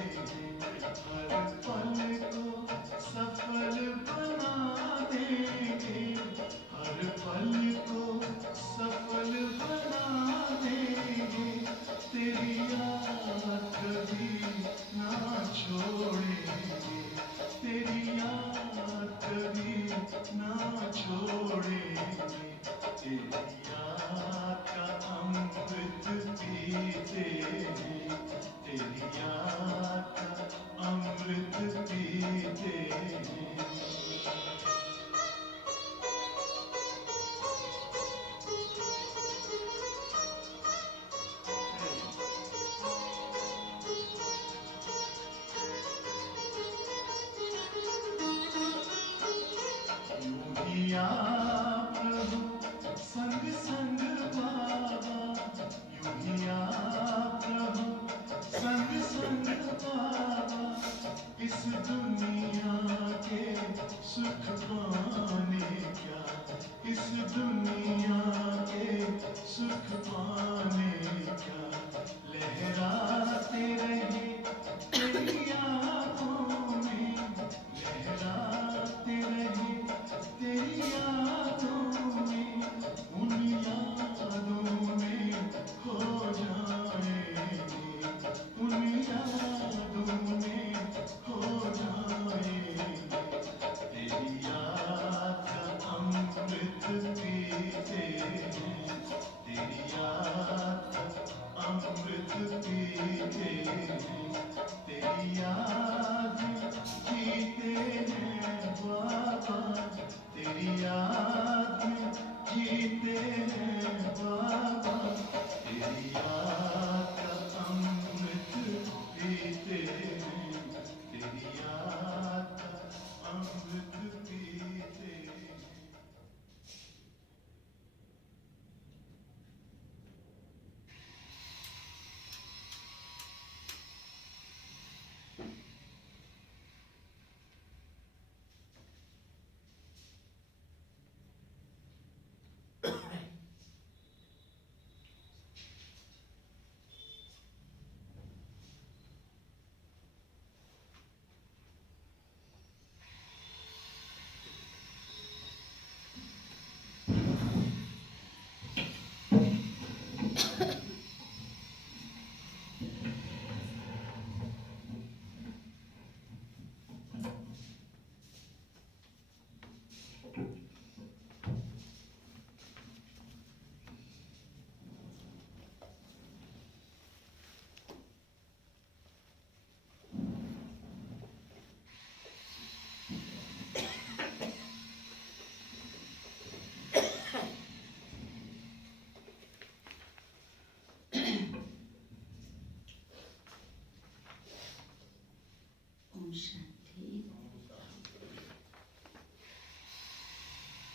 हर पल को सफल बना देंगे, हर पल को सफल बना देंगे, तेरी याद कभी ना छोड़ेंगे, तेरी याद कभी ना छोड़ेंगे, तेरी याद का अमृत पीते हैं, तेरी याद का अमृत पीते हैं। यूं ही आप रहो संग संग बाबा, यूं ही आप रहो संग संग बाबा, इस दुनिया के सुख पाने क्या, इस दुनिया के सुख पाने क्या, लहराते रहे तेरी यादों में, लहराते रहे तेरी यादों में, उन यादों में खो जाएंगे, उन यादों में खो जाएंगे, तेरी याद का अमृत पीते हैं, तेरी याद का अमृत पीते हैं, तेरी याद जीते हैं बाबा, तेरी याद में जीते हैं बाबा, तेरी याद का अमृत पीते हैं, तेरी याद का अमृत पीते हैं। ओम शांति।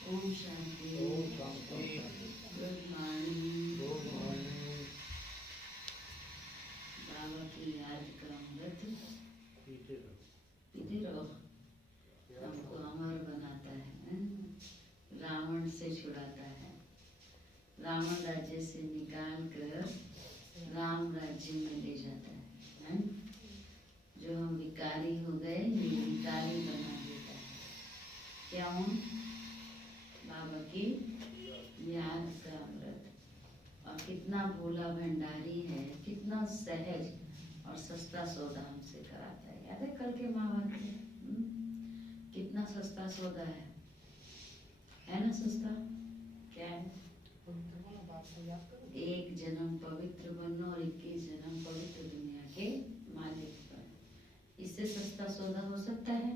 ओम शांति। Good morning. बाबा की याद का अमृत पीते रहो, हमको अमर बनाता है, रावण से छुड़ाता है, रावण राज्य से निकाल कर राम राज्य में ले जाता है? जो हम विकारी हो गए निर्विकारी बना देता है। क्यों? बाबा की याद का अमृत। और कितना भोला भंडारी है, कितना सहज और सस्ता सौदा हमसे कराता है। याद है कल के महाभारत में कितना सस्ता सौदा है ना? सस्ता क्या है? एक जन्म पवित्र बनो और 21 जन्म पवित्र दुनिया के मालिक बनो। इससे सस्ता सौदा हो सकता है?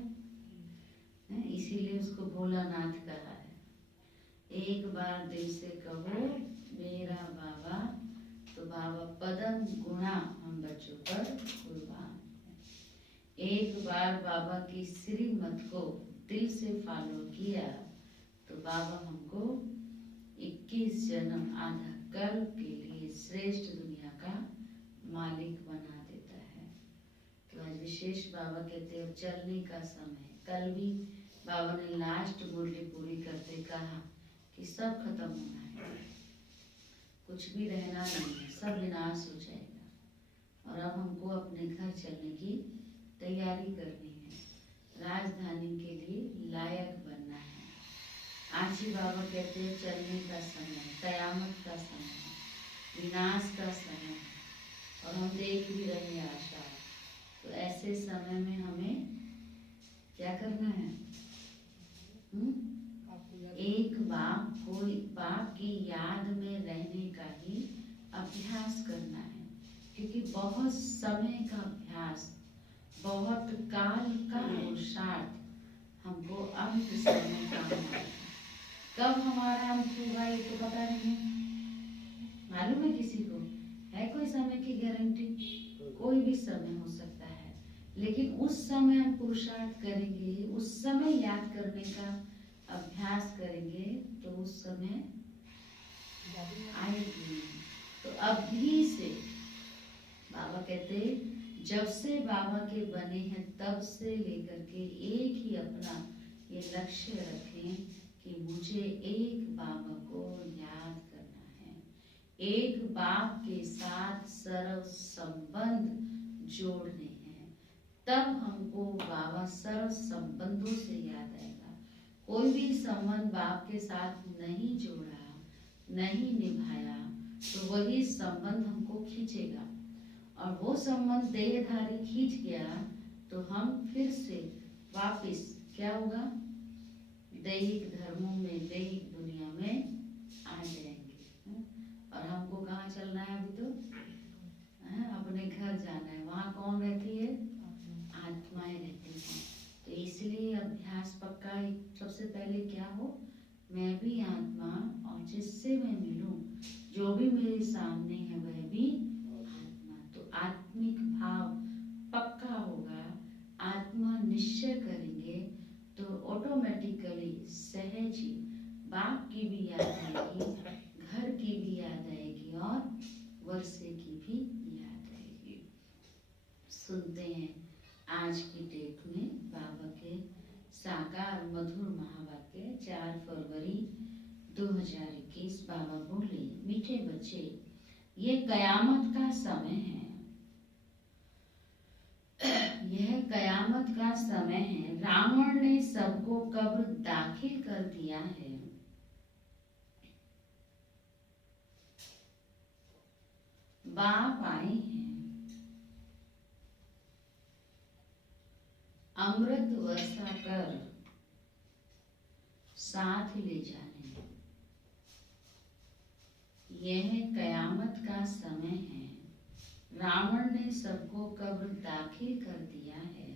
इसीलिए उसको भोलानाथ कहा है। एक बार दिल से कहो मेरा बाबा, तो बाबा पदम गुणा हम बच्चों पर कुर्बान है। एक बार बाबा की श्रीमत को दिल से फॉलो किया तो बाबा हमको 21 जन्म आधा कल के लिए श्रेष्ठ दुनिया का मालिक बना देता है। तो आज विशेष बाबा कहते हैं चलने का समय। कल भी बाबा ने लास्ट मुरली पूरी करते कहा कि सब खत्म होना है, कुछ भी रहना नहीं है, सब विनाश हो जाएगा। और अब हमको अपने घर चलने की तैयारी करनी है, राजधानी के लिए लायक बनना है। आजी बाबा कहते हैं चलने का समय, कयामत का समय, विनाश का समय, और हम देख भी रहे हैं आशा। तो ऐसे समय में हमें क्या करना है? एक बाप की याद में रहने का ही अभ्यास करना है, क्योंकि बहुत समय का अभ्यास, बहुत काल का पुरुषार्थ हमको अंत समय का होगा। कब हमारा अंत होगा ये तो पता नहीं है। मालूम है किसी को? है कोई समय की गारंटी? कोई भी समय हो सकता है, लेकिन उस समय हम पुरुषार्थ करेंगे, उस समय याद करने का अभ्यास करेंगे तो उस समय आएगी। तो अभी से बाबा कहते जब से बाबा के बने हैं तब से लेकर के एक ही अपना ये लक्ष्य रखें कि मुझे एक बाबा को याद करना है, एक बाप के साथ सर्व संबंध जोड़ने हैं, तब हमको बाबा सर्व संबंधों से याद आएगा। कोई भी संबंध बाप के साथ नहीं जोड़ा, नहीं निभाया, तो वही संबंध हमको खींचेगा, और वो संबंध देहधारी खींच गया तो हम फिर से वापस क्या होगा? दैहिक धर्मों में, दैहिक दुनिया में आ जाएंगे। और हमको कहाँ चलना है? अभी तो अपने घर जाना है। वहाँ कौन रहती है? आत्माएं रहती हैं। तो इसलिए अभ्यास पक्का सबसे पहले क्या हो? मैं भी आत्मा, और जिससे मैं मिलूं, जो भी मेरे सामने है वह भी आत्मा। तो आत्मिक भाव पक्का होगा, आत्मा निश्चय करेंगे तो ऑटोमेटिकली सहज ही बाप की भी याद आएगी, घर की भी याद आएगी, और वर्षे की भी याद आएगी। सुनते हैं आज की डेट में बाबा के साकार मधुर महावाक्य। 4 फरवरी 2021 बाबा बोले, मीठे बच्चे, ये कयामत का समय है, यह कयामत का समय है। रावण ने सबको कब्र दाखिल कर दिया है। बाप आए हैं अमृत वर्षा कर साथ ले जाने। यह कयामत का समय है, रावण ने सबको कब्र दाखिल कर दिया है।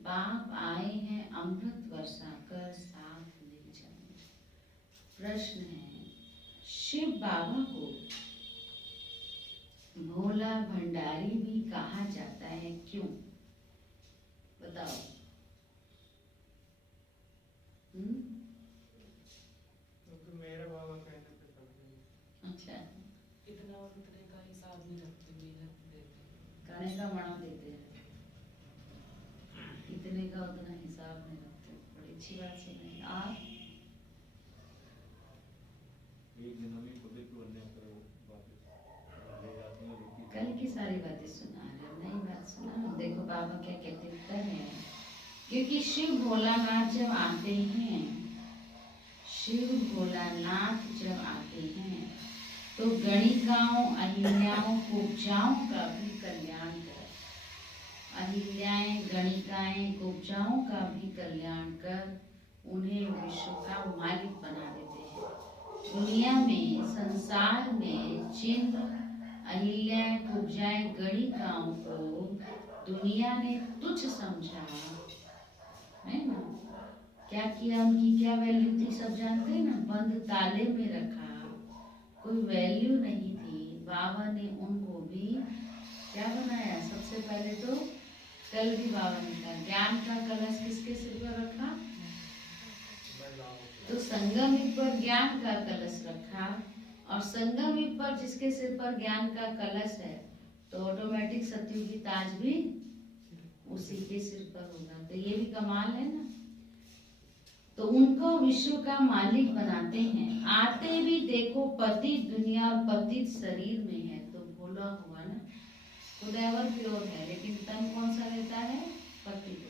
बाप आए हैं अमृत वर्षा कर साथ ले जाने। प्रश्न है, शिव बाबा को भोला भंडारी भी कहा जाता है, क्यों? बताओ। क्योंकि मेरा बाबा कहने पे सब। अच्छा, इतना और उतने का हिसाब नहीं रखते, मेहनत देते, खाने का मना देते हैं, इतने का उतना हिसाब नहीं रखते। बड़ी अच्छी बात सुनाई। आप एक दिन हम ही खुद ही बोलने पर बातें ले जाते हैं, रुकी कल की सारी बातें सुना रहे, नई बात सुना। देखो बाबा क्या कहते उत्तर है, क्योंकि शिव भोलानाथ जब आते हैं, शिव भोलानाथ जब आते हैं तो गणिकाओं, अहिल्याओं, कुब्जाओं का भी कल्याण कर, अहिल्याएं, गणिकाएं, कुब्जाओं का भी कल्याण कर उन्हें विश्व का मालिक बना देते हैं। दुनिया में, संसार में जिन अहिल्याएं, कुब्जाएं, गणिकाओं को दुनिया ने तुच्छ समझा है ना, क्या किया, उनकी क्या वैल्यू थी सब जानते हैं ना, बंद ताले में रखा, कोई वैल्यू नहीं थी। बाबा ने उनको भी क्या बनाया? सबसे पहले तो कल भी बाबा ने कहा, ज्ञान का कलश किसके सिर पर रखा? तो संगम युग पर ज्ञान का कलश रखा, और संगम युग पर जिसके सिर पर ज्ञान का कलश है तो ऑटोमेटिक सतयुगी ताज भी उसी के सिर पर होगा। तो ये भी कमाल है ना। तो उनको विश्व का मालिक बनाते हैं। आते भी देखो पतित दुनिया और पतित शरीर में है, तो भोला हुआ ना। खुद एवर प्योर है, लेकिन तन कौन सा रहता है? पतित।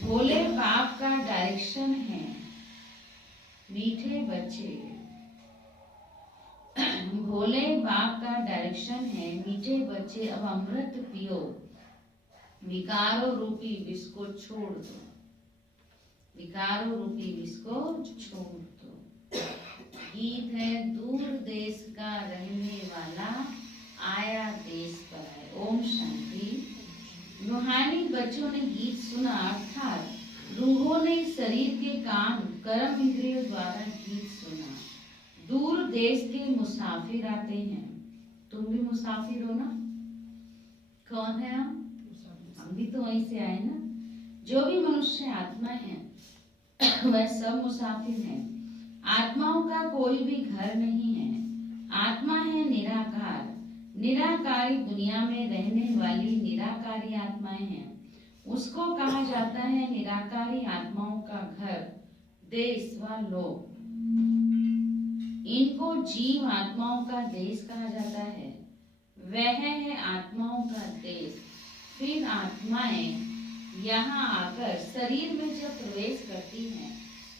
भोले बाप का डायरेक्शन है मीठे बच्चे, भोले बाप का डायरेक्शन है मीठे बच्चे, अब अमृत पियो, विकारों रूपी विष को छोड़ दो, विकारों रूपी विष को छोड़ दो। गीत है दूर देश का रहने वाला आया देश पर है। ओम शांति। रूहानी बच्चों ने गीत सुना, अर्थात रूहों ने शरीर के कान कर्म इंद्रियों द्वारा गीत सुना। दूर देश के मुसाफिर आते हैं, तुम भी मुसाफिर हो ना? कौन है हम भी तो वहीं से आए ना। जो भी मनुष्य आत्मा है वह सब मुसाफिर हैं। आत्माओं का कोई भी घर नहीं है। आत्मा है निराकार, निराकारी दुनिया में रहने वाली निराकारी आत्माएं हैं। उसको कहा जाता है निराकारी आत्माओं का घर, देश व लोक। इनको जीव आत्माओं का देश कहा जाता है। वह है आत्माओं का देश। फिर आत्माएं यहाँ आकर शरीर में जब प्रवेश करती हैं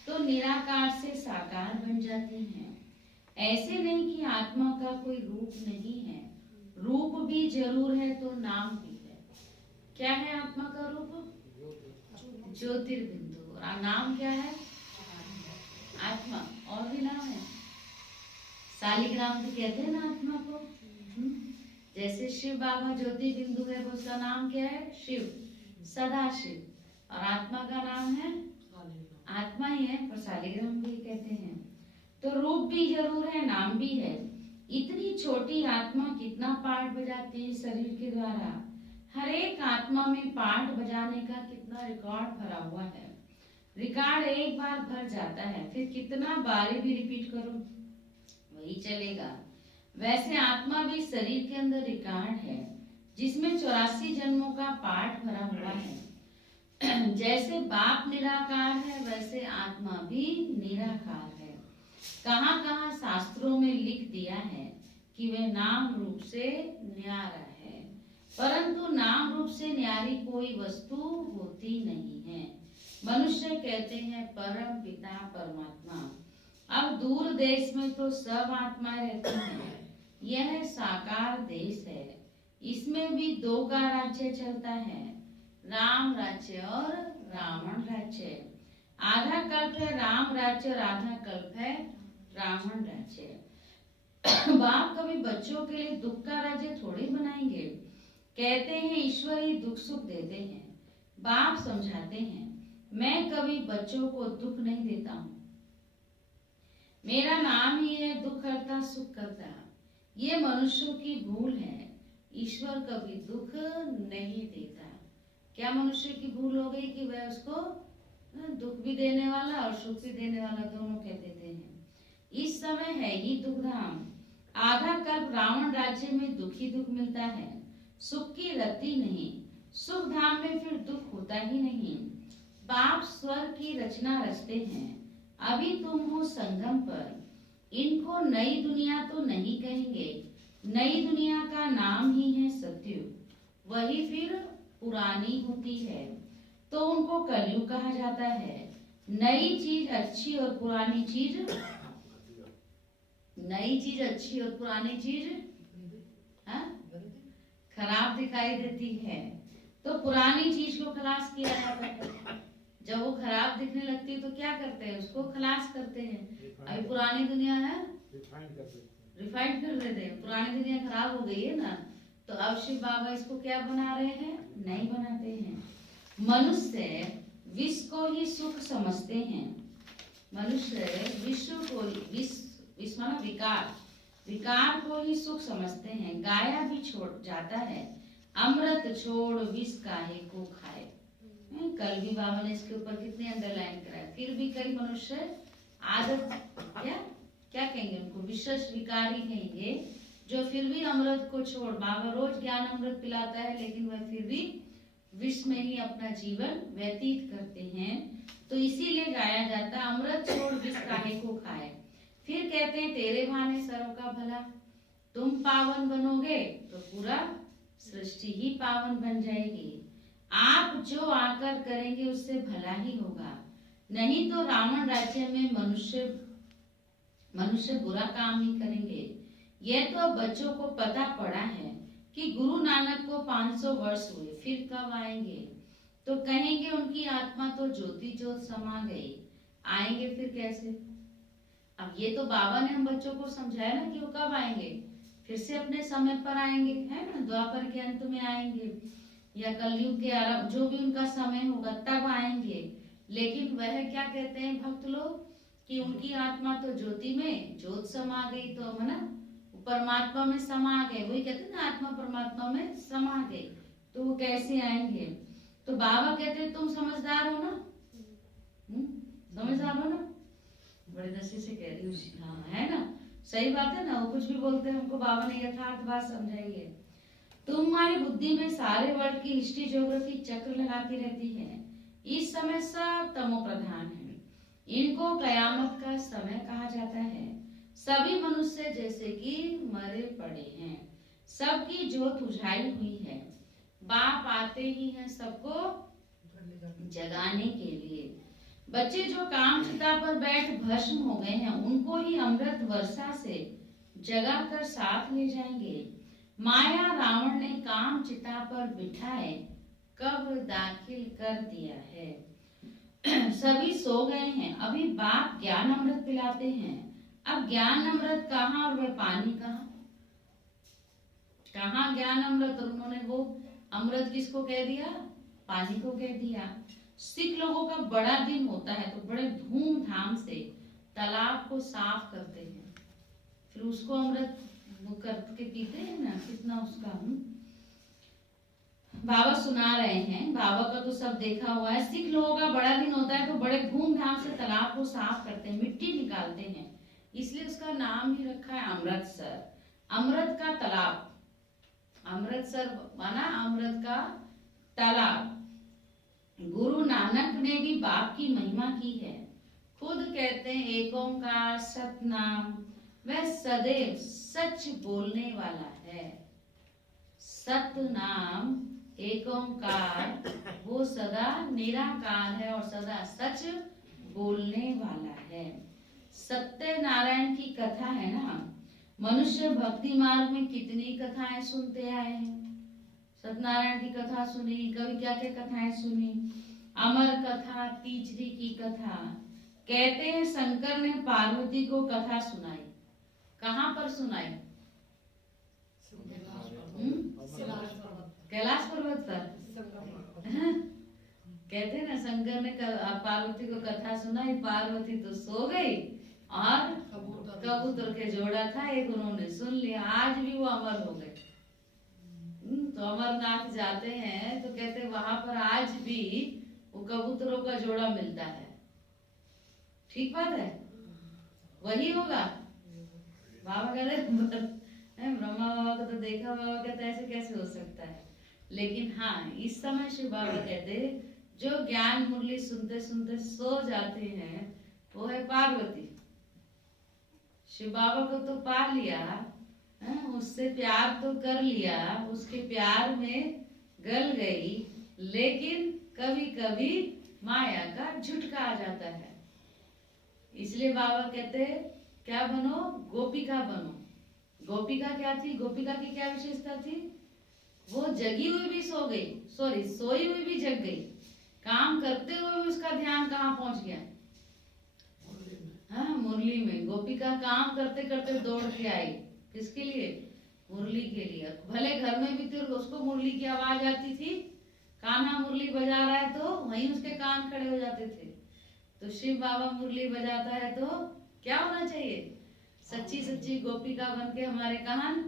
तो निराकार से साकार बन जाती हैं। ऐसे नहीं कि आत्मा का कोई रूप नहीं है, रूप भी जरूर है तो नाम भी है। क्या है आत्मा का रूप? ज्योतिर्बिंदु। और नाम क्या है? आत्मा। और भी नाम है, शालिग्राम भी कहते हैं ना आत्मा को। जैसे शिव बाबा ज्योति बिंदु है, उसका नाम क्या है? शिव, सदाशिव। और आत्मा का नाम है आत्मा ही है, पर शालिग्राम भी कहते हैं। तो रूप भी जरूर है, नाम भी है। इतनी छोटी आत्मा कितना पाठ बजाती है शरीर के द्वारा। हर एक आत्मा में पाठ बजाने का कितना रिकॉर्ड भरा हुआ है। रिकॉर्ड एक बार भर जाता है, फिर कितना बार भी रिपीट करो वही चलेगा। वैसे आत्मा भी शरीर के अंदर रिकॉर्ड है, जिसमें 84 जन्मों का पाठ भरा हुआ है। जैसे बाप निराकार है, वैसे आत्मा भी निराकार है। कहाँ कहाँ शास्त्रों में लिख दिया है कि वह नाम रूप से न्यारा है, परंतु नाम रूप से न्यारी कोई वस्तु होती नहीं है। मनुष्य कहते हैं परम पिता परमात्मा। अब दूर देश में तो सब आत्माएं रहती हैं। यह साकार देश है। इसमें भी दो का राज्य चलता है, राम राज्य और रावण राज्य। आधा कल्प है राम राज्य और आधा कल्प है रावण राज्य। बाप कभी बच्चों के लिए दुख का राज्य थोड़ी बनाएंगे। कहते हैं ईश्वर ही दुख सुख देते हैं। बाप समझाते हैं मैं कभी बच्चों को दुख नहीं देता हूँ। मेरा नाम ही है दुख करता सुख करता। ये मनुष्यों की भूल है। ईश्वर कभी दुख नहीं देता। क्या मनुष्य की भूल हो गई कि वह उसको दुख भी देने वाला और सुख भी देने वाला दोनों कह देते हैं। इस समय है ही दुख धाम। आधा कल्प रावण राज्य में दुखी दुख मिलता है, सुख की रति नहीं। सुख धाम में फिर दुख होता ही नहीं। बाप स्वर्ग की रचना रचते हैं। अभी तुम हो संगम पर। इनको नई दुनिया तो नहीं कहेंगे। नई दुनिया का नाम ही है सतयुग। वही फिर पुरानी होती है तो उनको कलयुग कहा जाता है। नई चीज अच्छी और पुरानी चीज, नई चीज अच्छी और पुरानी चीज खराब दिखाई देती है, तो पुरानी चीज को खलास किया जाता है। जब वो खराब दिखने लगती है तो क्या करते हैं? उसको खलास करते हैं। अभी पुरानी दुनिया है रिफाइंड कर देते हैं। पुरानी दुनिया खराब हो गई है ना, तो अब शिव बाबा इसको क्या बना रहे हैं? नहीं बनाते हैं। मनुष्य विश्व को ही सुख समझते हैं। मनुष्य विश्व को विश्व माना विकार, विकार को ही सुख समझते हैं। गाया भी छोड़ जाता है, अमृत छोड़ विष काहे को खाए। कल भी बाबा ने इसके ऊपर कितने अंडरलाइन कराए। फिर भी कई मनुष्य आदत क्या कहेंगे उनको? विशेष विकारी कहेंगे, जो फिर भी अमृत को छोड़, बाबा रोज ज्ञान अमृत पिलाता है लेकिन वह फिर भी विष में ही अपना जीवन व्यतीत करते हैं। तो इसीलिए गाया जाता अमृत छोड़ विष काहे को खाए। फिर कहते हैं तेरे बहाने सरों का भला। तुम पावन बनोगे तो पूरा सृष्टि ही पावन बन जाएगी। आप जो आकर करेंगे उससे भला ही होगा, नहीं तो रावण राज्य में मनुष्य बुरा काम ही करेंगे। यह तो बच्चों को पता पड़ा है कि गुरु नानक को 500 वर्ष हुए, फिर कब आएंगे? तो कहेंगे उनकी आत्मा तो ज्योति ज्योत समा गई, आएंगे फिर कैसे? अब ये तो बाबा ने हम बच्चों को समझाया ना कि वो कब आएंगे, फिर से अपने समय पर आएंगे, है ना, द्वापर के अंत में आएंगे या कलयुग के आरंभ, जो भी उनका समय होगा तब आएंगे। लेकिन वह क्या कहते हैं भक्त लोग कि उनकी आत्मा तो ज्योति में ज्योत समा गई, तो है ना, परमात्मा में समा गए। वही कहते हैं ना, आत्मा परमात्मा में समा गई, तो वो कैसे आएंगे? तो बाबा कहते हैं तुम समझदार हो ना, समझदार हो ना, बड़े नशे से कह रही हूँ, हाँ है ना, सही बात है ना, वो कुछ भी बोलते हैं हमको बाबा ने यथार्थ बात समझाई है। तुम्हारी बुद्धि में सारे वर्ल्ड की हिस्ट्री ज्योग्राफी चक्र लगाती रहती है, इस समय सब तमो प्रधान है, इनको कयामत का समय कहा जाता है। सभी मनुष्य जैसे कि मरे पड़े हैं, सबकी ज्योत उझाई हुई है, बाप आते ही हैं सबको जगाने के लिए। बच्चे जो काम चिता पर बैठ भस्म हो गए हैं, उनको ही अमृत वर्षा से जगा कर साथ ले जाएंगे। माया रावण ने काम चिता पर बिठाए कब दाखिल कर दिया है। सभी सो गए हैं, अभी बाप ज्ञान अमृत पिलाते हैं। अब ज्ञान अमृत कहाँ और वह पानी कहाँ? कहाँ ज्ञान अमृत, और उन्होंने वो अमृत किसको कह दिया? पानी को कह दिया। सिख लोगों का बड़ा दिन होता है तो बड़े धूमधाम से तालाब को साफ करते हैं, फिर उसको अमृत वो करके पीते हैं ना, कितना उसका बाबा सुना रहे हैं। बाबा का तो सब देखा हुआ है। सिख लोगों का बड़ा दिन होता है तो बड़े धूमधाम से तालाब को साफ करते हैं, मिट्टी निकालते हैं, इसलिए उसका नाम ही रखा है अमृतसर, अमृत का तालाब। अमृतसर माना अमृत का तालाब। गुरु नानक ने भी बाप की महिमा की है, खुद कहते हैं एक ओंकार सतनाम, वह सदैव सच बोलने वाला है। सतनाम एक ओंकार, वो सदा निराकार है और सदा सच बोलने वाला है। सत्य नारायण की कथा है ना, मनुष्य भक्ति मार्ग में कितनी कथाएं सुनते आए हैं। सत्यनारायण की कथा सुनी, कभी क्या क्या कथाएं सुनी, अमर कथा, तीजरी की कथा। कहते हैं शंकर ने पार्वती को कथा सुनाई, कहाँ पर सुनाई? कैलाश पर्वत पर। कहते हैं ना शंकर ने पार्वती को कथा सुनाई, पार्वती तो सो गई और कबूतर के जोड़ा था एक, उन्होंने सुन लिया, आज भी वो अमर हो गए। तो अमरनाथ जाते हैं तो कहते वहां पर आज भी वो कबूतरों का जोड़ा मिलता है। ठीक बात है, वही होगा। बाबा कहते ब्रह्मा बाबा को तो देखा, बाबा कहते ऐसे कैसे हो सकता है। लेकिन हाँ, इस समय शिव बाबा कहते जो ज्ञान मुरली सुनते सुनते सो जाते हैं वो है पार्वती। शिव बाबा को तो पा लिया, उससे प्यार तो कर लिया, उसके प्यार में गल गई, लेकिन कभी कभी माया का झुटका आ जाता है। इसलिए बाबा कहते क्या बनो? गोपिका बनो। गोपिका क्या थी? गोपिका की क्या विशेषता थी? वो जगी हुई भी सो गई, सॉरी सोई हुई भी जग गई, काम करते हुए भी उसका ध्यान कहाँ पहुंच गया? हाँ, मुरली में। गोपिका काम करते करते दौड़ के आई, किसके लिए? मुरली के लिए। भले घर में भी तो उसको मुरली की आवाज आती थी, कान्हा मुरली बजा रहा है तो वहीं उसके कान खड़े हो जाते थे। तो शिव बाबा मुरली बजाता है तो क्या होना चाहिए? सच्ची सच्ची गोपिका बन के हमारे कान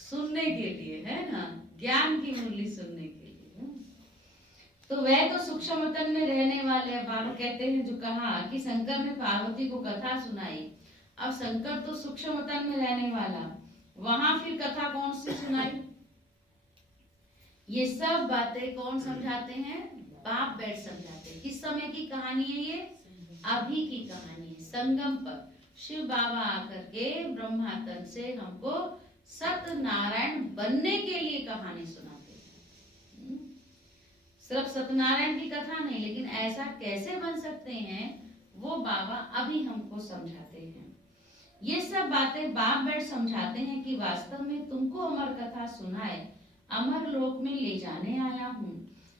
सुनने के लिए, है ना, ज्ञान की मुरली सुनने के लिए। तो वह तो सूक्ष्म तन में रहने वाले बाबा कहते हैं, जो कहा कि शंकर ने पार्वती को कथा सुनाई। अब शंकर तो सूक्ष्म तन में रहने वाला, वहां फिर कथा कौन सी सुनाई? ये सब बातें कौन समझाते हैं? बाप बैठ समझाते हैं। किस समय की कहानी है ये? अभी की कहानी है, संगम पर। शिव बाबा आकर के ब्रह्मा तन से हमको सत्यनारायण बनने के लिए कहानी सुनाते हैं। सिर्फ सत्यनारायण की कथा नहीं, लेकिन ऐसा कैसे बन सकते हैं वो बाबा अभी हमको समझाते हैं। ये सब बातें बाप बैठ समझाते हैं कि वास्तव में तुमको अमर कथा सुनाए अमर लोक में ले जाने आया हूँ,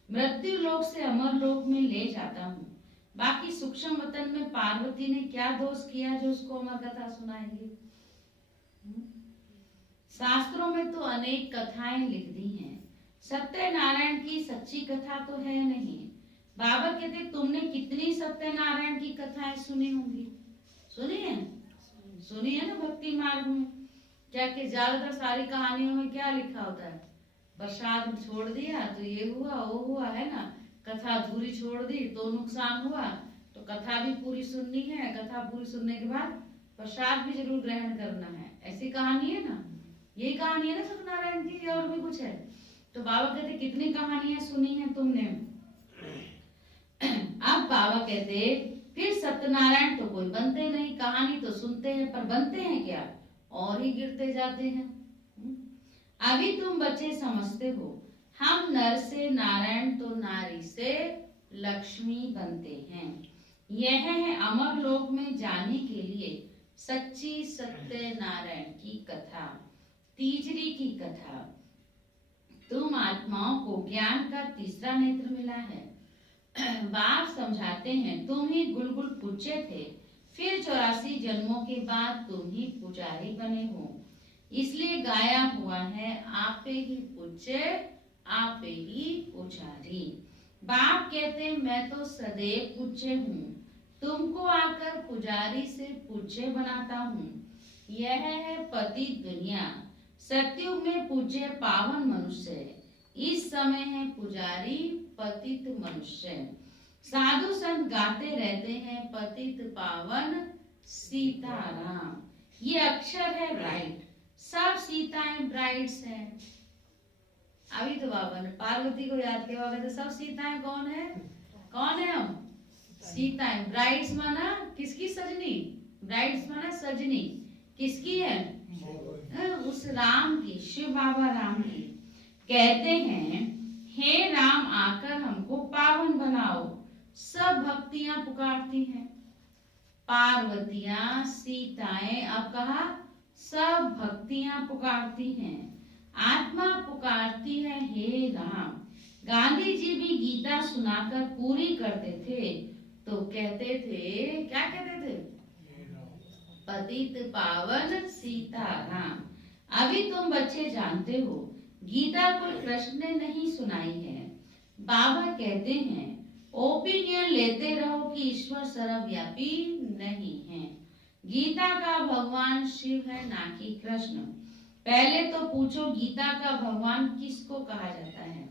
मृत्यु लोक से अमर लोक में ले जाता हूँ। बाकी सूक्ष्म वतन में पार्वती ने क्या दोष किया जो उसको अमर कथा सुनाएंगे? शास्त्रों में तो अनेक कथाएं लिख दी हैं, सत्यनारायण की सच्ची कथा तो है नहीं। बाबा कहते तुमने कितनी सत्यनारायण की कथाएं सुनी होंगी? सुनी है ना भक्ति मार्ग में। क्या कि ज्यादातर सारी कहानियों में क्या लिखा होता है? प्रसाद छोड़ दिया तो ये हुआ वो हुआ, है ना। कथा अधूरी छोड़ दी तो नुकसान हुआ। तो कथा भी पूरी सुननी है, कथा पूरी सुनने के बाद प्रसाद भी जरूर ग्रहण करना है। ऐसी कहानी है ना, यही कहानी है ना सत्यनारायण की, और भी कुछ है? तो बाबा कहते कितनी कहानियां सुनी है तुमने? अब बाबा कहते फिर सत्यनारायण तो कोई बनते नहीं, कहानी तो सुनते हैं पर बनते हैं क्या? और ही गिरते जाते हैं। अभी तुम बच्चे समझते हो हम नर से नारायण तो नारी से लक्ष्मी बनते हैं। यह है अमर लोक में जाने के लिए सच्ची सत्यनारायण की कथा, तीसरी की कथा। तुम आत्माओं को ज्ञान का तीसरा नेत्र मिला है। बाप समझाते हैं तुम ही गुलगुल पूज्य थे, फिर 84 जन्मों के बाद तुम ही पुजारी बने हो, इसलिए गाया हुआ है आपे ही पूज्य आपे ही पुजारी। बाप कहते मैं तो सदैव पूज्य हूँ, तुमको आकर पुजारी से पूज्य बनाता हूँ। यह है पति दुनिया, सतयुग में पूज्य पावन मनुष्य, इस समय है पुजारी पतित मनुष्य। साधु संत गाते रहते हैं पतित पावन सीताराम। ये अक्षर है ब्राइट, सब सीताएं ब्राइड्स हैं। अभी तो बाबा ने पार्वती को याद किया, कहते सब सीताएं कौन है? कौन है हम? सीताएं। ब्राइड्स माना किसकी? सजनी। ब्राइड्स माना सजनी किसकी है? उस राम की, शिव बाबा राम की। कहते हैं हे राम आकर हमको पावन बनाओ। सब भक्तियां पुकारती हैं, पार्वतियां सीताएं, अब कहा सब भक्तियां पुकारती हैं, आत्मा पुकारती है हे राम। गांधी जी भी गीता सुनाकर पूरी करते थे तो कहते थे, क्या कहते थे? पतित पावन सीताराम। अभी तुम बच्चे जानते हो गीता कोई कृष्ण ने नहीं सुनाई है। बाबा कहते हैं ओपिनियन लेते रहो कि ईश्वर सर्वव्यापी नहीं है। गीता का भगवान शिव है ना कि कृष्ण। पहले तो पूछो गीता का भगवान किसको कहा जाता है?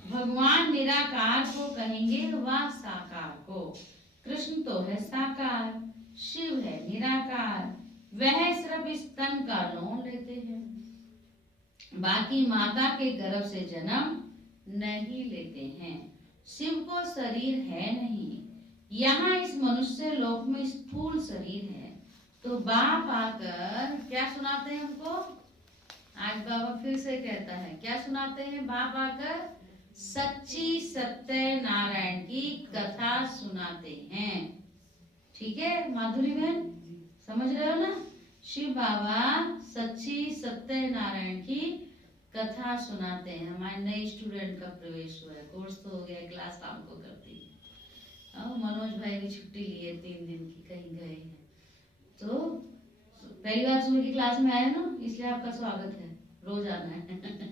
भगवान निराकार को कहेंगे व साकार को। कृष्ण तो है साकार, शिव है निराकार, वह सिर्फ इस तन का लोन लेते हैं, बाकी माता के गर्भ से जन्म नहीं लेते हैं। शिव को शरीर है नहीं, यहाँ इस मनुष्य लोक में स्थूल शरीर है। तो बाप आकर क्या सुनाते हैं हमको? आज बाबा फिर से कहता है, क्या सुनाते हैं बाप आकर? सच्ची सत्य नारायण की कथा सुनाते हैं। ठीक है माधुरी बहन, समझ रहे हो ना? शिव बाबा सच्ची सत्य नारायण की कथा सुनाते हैं। हमारे नए स्टूडेंट का प्रवेश हुआ है, कोर्स तो हो गया, क्लास शाम को करती है। मनोज भाई भी छुट्टी लिए 3 दिन की, कहीं गए हैं। तो पहली बार सुबह की क्लास में आए ना, इसलिए आपका स्वागत है, रोज आना है।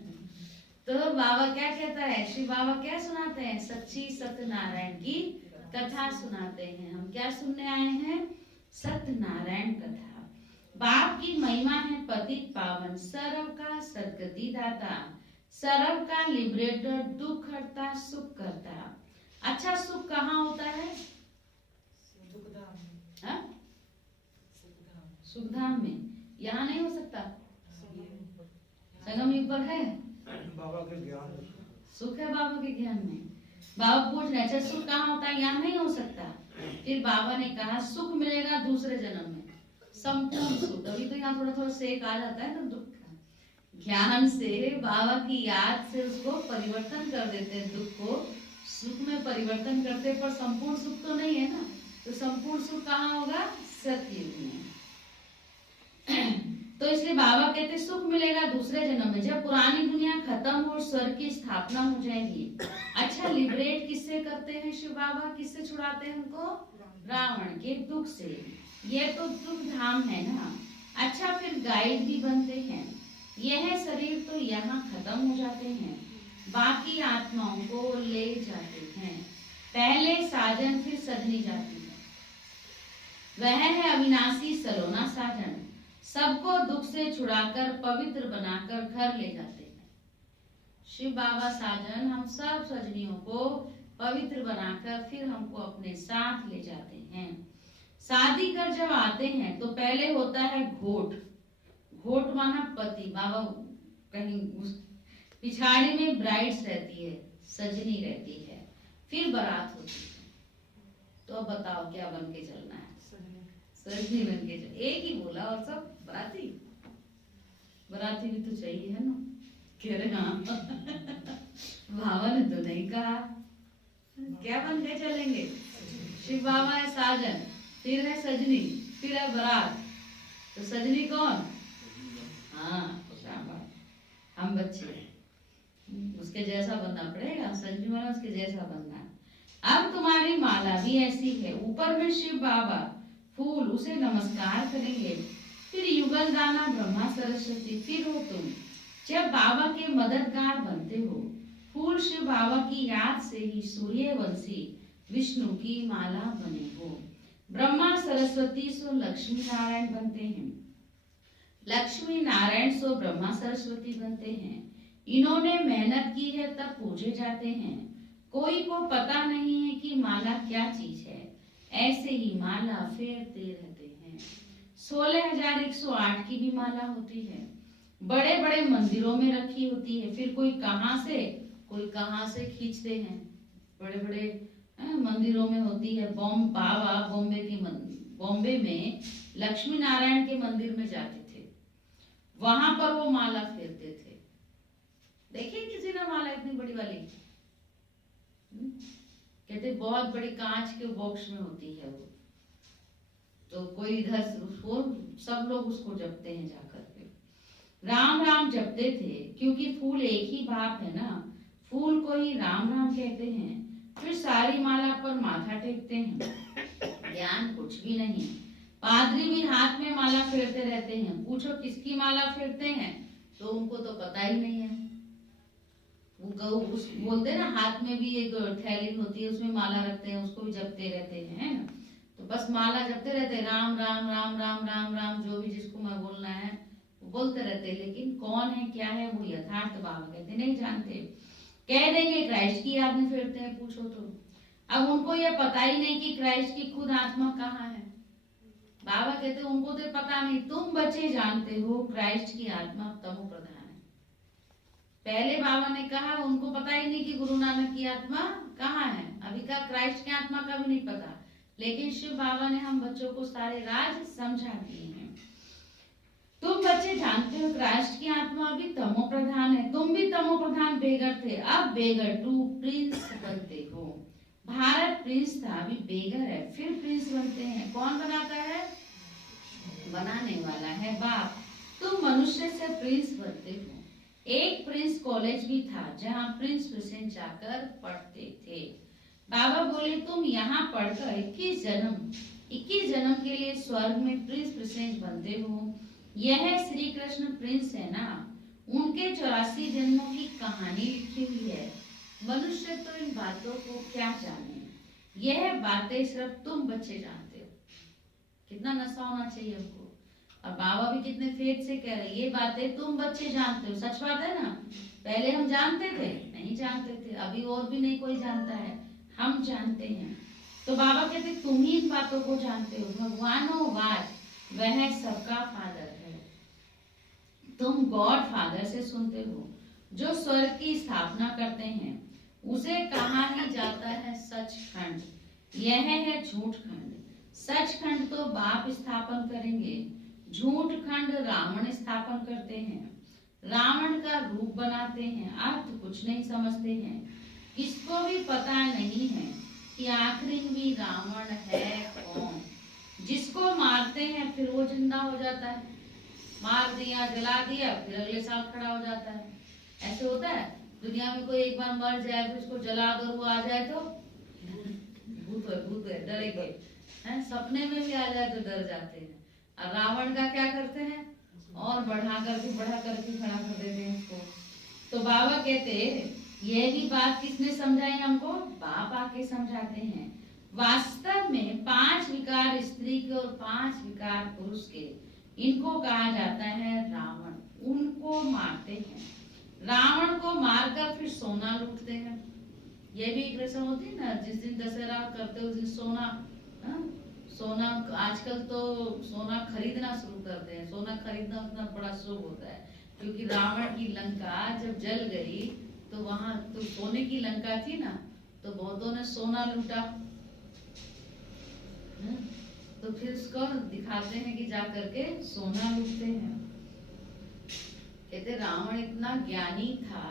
तो बाबा क्या कहता है? श्री बाबा क्या सुनाते हैं? सच्ची सत्यनारायण की कथा सुनाते हैं। हम क्या सुनने आए हैं? सत्यनारायण कथा। बाप की महिमा है पतित पावन, सर्व का सद्गति दाता, सर्व का लिबरेटर, दुख हरता सुख करता। अच्छा सुख कहाँ होता है? सुखधाम में। यहाँ नहीं हो सकता? संगम युग पर है बाबा के ज्ञान, सुख है बाबा के ज्ञान में। बाबा पूछ रहे अच्छा सुख कहाँ होता है? यहाँ नहीं हो सकता। फिर बाबा ने कहा सुख मिलेगा दूसरे जन्म में, संपूर्ण सुख। अभी तो यहाँ थोड़ा थोड़ा सेक आ जाता है ना दुख का। ज्ञान से, बाबा की याद से उसको परिवर्तन कर देते हैं, दुख को सुख में परिवर्तन करते, पर संपूर्ण सुख तो नहीं है ना। तो संपूर्ण सुख कहाँ होगा? सतयुग में। तो इसलिए बाबा कहते सुख मिलेगा दूसरे जन्म में, जब पुरानी दुनिया खत्म हो, स्वर्ग की स्थापना हो जाएगी। अच्छा, लिबरेट किससे करते हैं शिव बाबा? किससे छुड़ाते हैं उनको? रावण के दुख से। ये तो दुख धाम है ना। अच्छा, फिर गाइड भी बनते हैं। यह शरीर तो यहाँ खत्म हो जाते हैं, बाकी आत्माओं को ले जाते हैं। पहले साजन फिर सजनी जाती है, वह है अविनाशी सलोना साजन। सबको दुख से छुड़ाकर पवित्र बनाकर घर ले जाते हैं। शिव बाबा साजन हम सब सजनियों को पवित्र बनाकर फिर हमको अपने साथ ले जाते हैं। शादी कर जब आते हैं तो पहले होता है घोट। घोट माना पति। बाबा कहीं उस पिछाड़ी में ब्राइड्स रहती है, सजनी रहती है, फिर बारात होती है। तो अब बताओ क्या बन के चलना है? सजनी बन के चल। एक ही बोला और सब बराती। बराती भी तो चाहिए है ना। कह रहे हाँ बाबा ने तो नहीं कहा। क्या बन के चलेंगे? शिव बाबा है साजन, फिर है सजनी, फिर है बारात। तो सजनी कौन? हाँ, शाबाश, हम बच्चे। उसके जैसा बनना पड़ेगा, सजनी वाला उसके जैसा बनना। अब तुम्हारी माला भी ऐसी है, ऊपर में शिव बाबा, फूल, उसे नमस्कार करेंगे। फिर युगल दाना ब्रह्मा सरस्वती, फिर हो तुम जब बाबा के मददगार बनते हो। फूल शिव बाबा की याद से ही सूर्यवंशी विष्णु की माला बने हो। ब्रह्मा सरस्वती सो लक्ष्मी नारायण बनते हैं, लक्ष्मी नारायण सो ब्रह्मा सरस्वती बनते हैं। इन्होंने मेहनत की है तब पूजे जाते हैं। कोई को पता नहीं है कि माला क्या चीज है, ऐसे ही माला फेरते रहते हैं। 16,108 की भी माला होती है, बड़े बड़े मंदिरों में रखी होती है। फिर कोई कहाँ से खींचते हैं, बड़े बड़े मंदिरों में होती है। बाबा बॉम्बे में लक्ष्मी नारायण के मंदिर में जाते थे, वहां पर वो माला फेरते थे। देखिए किसी ने माला इतनी बड़ी वाली, कहते बहुत बड़ी कांच के बॉक्स में होती है वो। तो कोई इधर सब लोग उसको जपते हैं जाकर के। राम राम जपते थे, क्योंकि फूल एक ही बाप है ना, फूल को ही राम राम कहते हैं। फिर सारी माला पर माथा टेकते हैं। ज्ञान कुछ भी नहीं। पादरी भी हाथ में माला फेरते रहते हैं। पूछो किसकी माला फेरते हैं, तो उनको तो पता ही नहीं है। वो बोलते हैं ना, हाथ में भी एक थैली होती है, उसमें माला रखते हैं, उसको भी जपते रहते हैं ना। तो बस माला जपते रहते हैं, राम राम राम राम राम राम, जो भी जिसको मैं बोलना है वो बोलते रहते हैं। लेकिन कौन है क्या है वो यथार्थ बाबा कहते नहीं जानते। कह देंगे क्राइस्ट की याद में फेरते हैं, पूछो तो। अब उनको ये पता ही नहीं कि क्राइस्ट की खुद आत्मा कहाँ है। बाबा कहते उनको तो पता नहीं। तुम बच्चे जानते हो क्राइस्ट की आत्मा तमो प्रधान है। पहले बाबा ने कहा उनको पता ही नहीं कि गुरु नानक की आत्मा कहाँ है। अभी का क्राइस्ट की आत्मा का भी नहीं पता, लेकिन शिव बाबा ने हम बच्चों को सारे राज समझा दिए हैं। तुम बच्चे जानते हो क्राइस्ट की आत्मा अभी तमो प्रधान है। तुम भी तमो प्रधान बेगर थे, अब बेगर टू प्रिंस बनते हो। भारत प्रिंस था, अभी बेगर है, फिर प्रिंस बनते हैं। कौन बनाता है? बनाने वाला है बाप। तुम मनुष्य से प्रिंस बनते हो। एक प्रिंस कॉलेज भी था जहाँ प्रिंस प्रेसेंट जाकर पढ़ते थे। बाबा बोले तुम यहाँ पढ़कर 21 जन्म के लिए स्वर्ग में प्रिंस प्रेसेंट बनते हो। यह श्री कृष्ण प्रिंस है ना, उनके 84 जन्मों की कहानी लिखी हुई है। मनुष्य तो इन बातों को क्या जाने, यह बातें सिर्फ तुम बच्चे जानते हो। कितना नशा होना चाहिए हमको। और बाबा भी कितने फेट से कह रहे ये बातें तुम बच्चे जानते हो। सच बात है ना। पहले हम जानते थे? नहीं जानते थे। अभी और भी नहीं कोई जानता है, हम जानते हैं। तो बाबा कहते तुम ही इन बातों को जानते हो। भगवानोवाद वह सबका फादर है। तुम गॉड फादर से सुनते हो, जो स्वर्ग की स्थापना करते हैं। उसे कहा ही जाता है सचखंड, यह है झूठ खंड। सचखंड तो बाप स्थापन करेंगे, झूठ खंड रावण स्थापन करते हैं, रावण का रूप बनाते हैं, अर्थ कुछ नहीं समझते हैं, किसको भी पता नहीं है कि आखिर भी रावण है कौन। जिसको मारते हैं फिर वो जिंदा हो जाता है, मार दिया जला दिया फिर अगले साल खड़ा हो जाता है। ऐसे होता है दुनिया में, कोई एक बार मर जाए फिर उसको जला दो, वो आ जाए तो भूत है डरेंगे, हैं सपने में भी आ जाए तो डर जाते हैं। और रावण का क्या करते हैं, और बढ़ा करके खड़ा कर देते हैं उसको। तो बाबा कहते ये भी बात किसने समझाई हमको, बाप आके समझाते हैं। वास्तव में 5 विकार स्त्री के और 5 विकार पुरुष के, इनको कहा जाता है रावण। उनको मारते हैं, रावण को मारकर फिर सोना लूटते हैं। ये भी एक रस्म होती है ना, जिस दिन दशहरा करते उस दिन सोना, सोना आजकल तो सोना खरीदना शुरू करते हैं। सोना खरीदना उतना बड़ा शुभ होता है, क्योंकि रावण की लंका जब जल गई तो वहां तो सोने की लंका थी ना, तो बहुतों ने सोना लूटा। तो फिर उसको दिखाते हैं कि जा करके सोना लूटते हैं। कहते रावण इतना ज्ञानी था,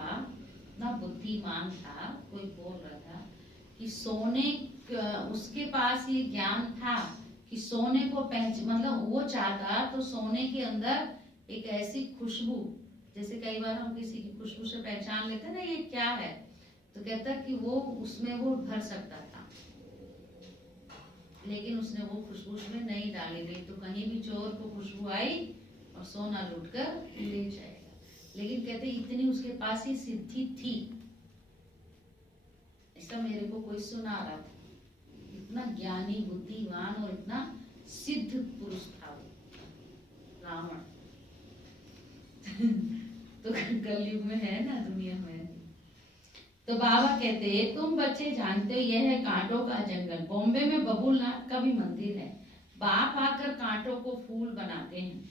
इतना बुद्धिमान था, कोई बोल रहा था कि सोने, उसके पास ये ज्ञान था कि सोने को मतलब वो चाहता तो सोने के अंदर एक ऐसी खुशबू, जैसे कई बार हम किसी की खुशबू से पहचान लेते हैं ना ये क्या है, तो कहता कि वो उसमें वो भर सकता था, लेकिन उसने वो खुशबू उसमें नहीं डाली गई, तो कहीं भी चोर को खुशबू आई और सोना लूटकर ले जाएगा। लेकिन कहते इतनी उसके पास ही सिद्धि थी, ऐसा मेरे को कोई सुना रहा था, इतना ज्ञानी बुद्धिमान और इतना सिद्ध पुरुष था वो रावण। तो कलयुग में है ना दुनिया में। तो बाबा कहते तुम बच्चे जानते हो यह है कांटों का जंगल। बॉम्बे में बबुलनाथ का भी मंदिर है। बाप आकर कांटों को फूल बनाते हैं,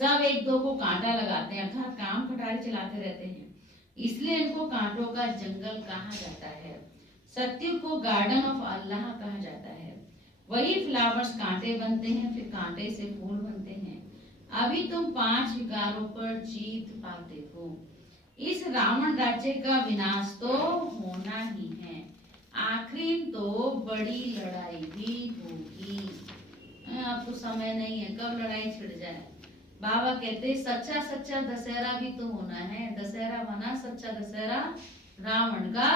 सब एक दो को कांटा लगाते हैं, अर्थात काम खटारी चलाते रहते हैं, इसलिए इनको कांटों का जंगल कहा जाता है। सत्युग को गार्डन ऑफ अल्लाह कहा जाता है। वही फ्लावर्स कांटे बनते हैं, फिर कांटे से फूल बनते हैं। अभी तुम 5 विकारों पर जीत पाते हो। इस रावण राज्य का विनाश तो होना ही है, आखिरी तो बड़ी लड़ाई भी होगी। अब तो समय नहीं है कब लड़ाई छिड़ जाए। बाबा कहते सच्चा सच्चा दशहरा भी तो होना है। दशहरा बना सच्चा दशहरा, रावण का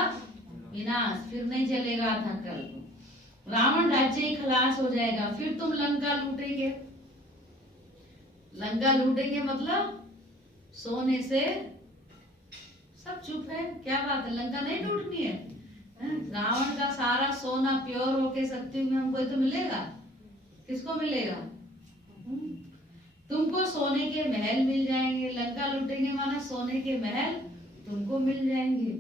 विनाश, फिर नहीं जलेगा आधा कल, रावण राज्य ही खलास हो जाएगा। फिर तुम लंका लूटेंगे, लंका लूटेंगे मतलब सोने से सब चुप है, क्या बात है, लंका नहीं लूटनी है। रावण का सारा सोना प्योर होके सत्युग में हमको तो मिलेगा, किसको मिलेगा? तुमको सोने के महल मिल जाएंगे। लंका लूटेंगे माना सोने के महल तुमको मिल जाएंगे।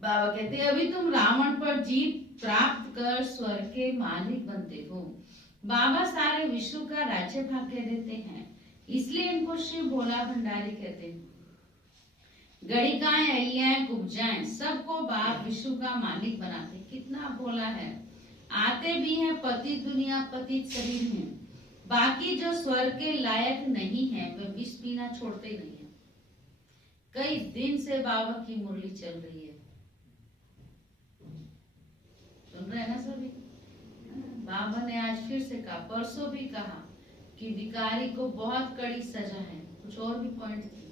बाबा कहते अभी तुम रावण पर जीत प्राप्त कर स्वर्ग के मालिक बनते हो। बाबा सारे विश्व का राज्य भाग के देते हैं, इसलिए इनको शिव भोला भंडारी कहते हैं। गणिकाएं, अहिल्याएं, कुब्जाएं, सबको बाप विश्व का मालिक बनाते। कितना भोला है। आते भी हैं पति दुनिया पतित शरीर में। बाकी जो स्वर्ग के लायक नहीं है वे विष पीना छोड़ते ही नहीं है। कई दिन से बाबा की मुरली चल रही है, सुन रहे हैं ना सभी। बाबा ने आज फिर से कहा, परसों भी कहा कि विकारी को बहुत कड़ी सजा है। कुछ और भी पॉइंट थी।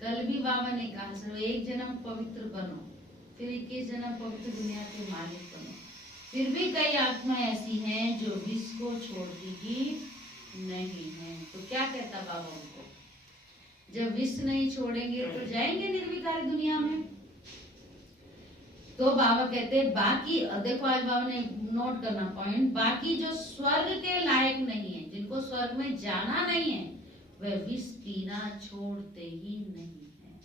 कल भी बाबा ने कहा सिर्फ 1 जन्म पवित्र बनो, फिर 21 जन्म पवित्र दुनिया के मालिक बनो। फिर भी कई आत्माएं ऐसी हैं जो विष को छोड़ती ही नहीं है। तो क्या कहता बाबा उनको, जब विष नहीं छोड़ेंगे तो जाएंगे निर्विकारी दुनिया में। तो बाबा कहते बाकी, देखो आज बाबा ने नोट करना पॉइंट, बाकी जो स्वर्ग के लायक नहीं है, जिनको स्वर्ग में जाना नहीं है, वह विष पीना छोड़ते ही नहीं है।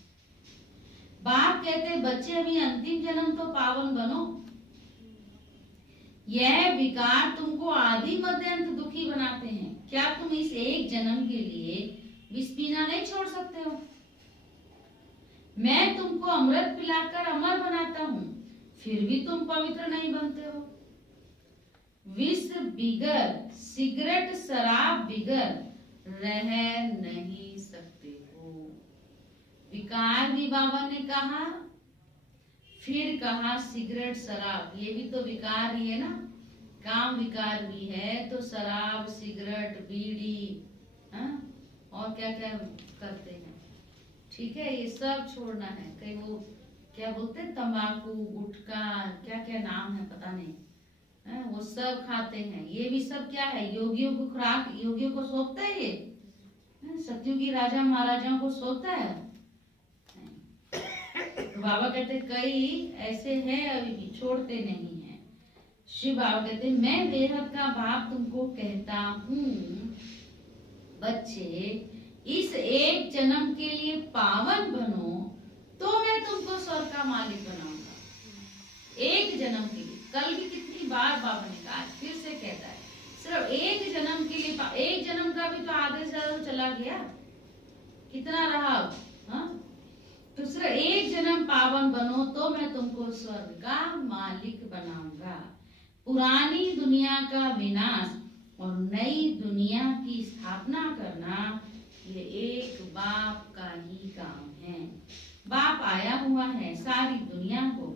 बाप कहते बच्चे अभी अंतिम जन्म तो पावन बनो। यह विकार तुमको आदि मध्यांत दुखी बनाते हैं। क्या तुम इस 1 जन्म के लिए विष पीना नहीं छोड़ सकते हो? मैं तुमको अमृत पिलाकर अमर बनाता हूँ, फिर भी तुम पवित्र नहीं बनते हो। विष बिगर सिगरेट शराब बिगर रह नहीं सकते हो। विकार भी बाबा ने कहा, फिर कहा सिगरेट शराब, ये भी तो विकार ही है ना, काम विकार भी है, तो शराब सिगरेट बीड़ी, हाँ? और क्या क्या करते हैं, ठीक है, ये सब छोड़ना है। कहीं वो क्या बोलते हैं, तंबाकू गुटखा, क्या क्या नाम है पता नहीं, हाँ? वो सब खाते हैं। ये भी सब क्या है, योगियों को खुराक, योगियों को सौंपता है ये, हाँ? सत्युगी राजा महाराजाओं को सौंपता है। तो बाबा कहते कई ऐसे हैं अभी भी छोड़ते नहीं है। शिव बाबा कहते मैं बेहद का बाप तुमको कहता हूँ बच्चे, इस एक जन्म के लिए पावन बनो तो मैं तुमको स्वर्ग का मालिक बनाऊंगा। एक जन्म के लिए, कल भी कितनी बार बाबा ने कहा, फिर से कहता है सिर्फ एक जन्म के लिए, एक जन्म का भी तो आधे से ज्यादा चला गया, कितना रहा, हाँ? तो सिर्फ एक जन्म पावन बनो तो मैं तुमको स्वर्ग का मालिक बनाऊंगा। पुरानी दुनिया का विनाश और नई दुनिया की स्थापना करना ये एक बाप का ही काम है। बाप आया हुआ है सारी दुनिया को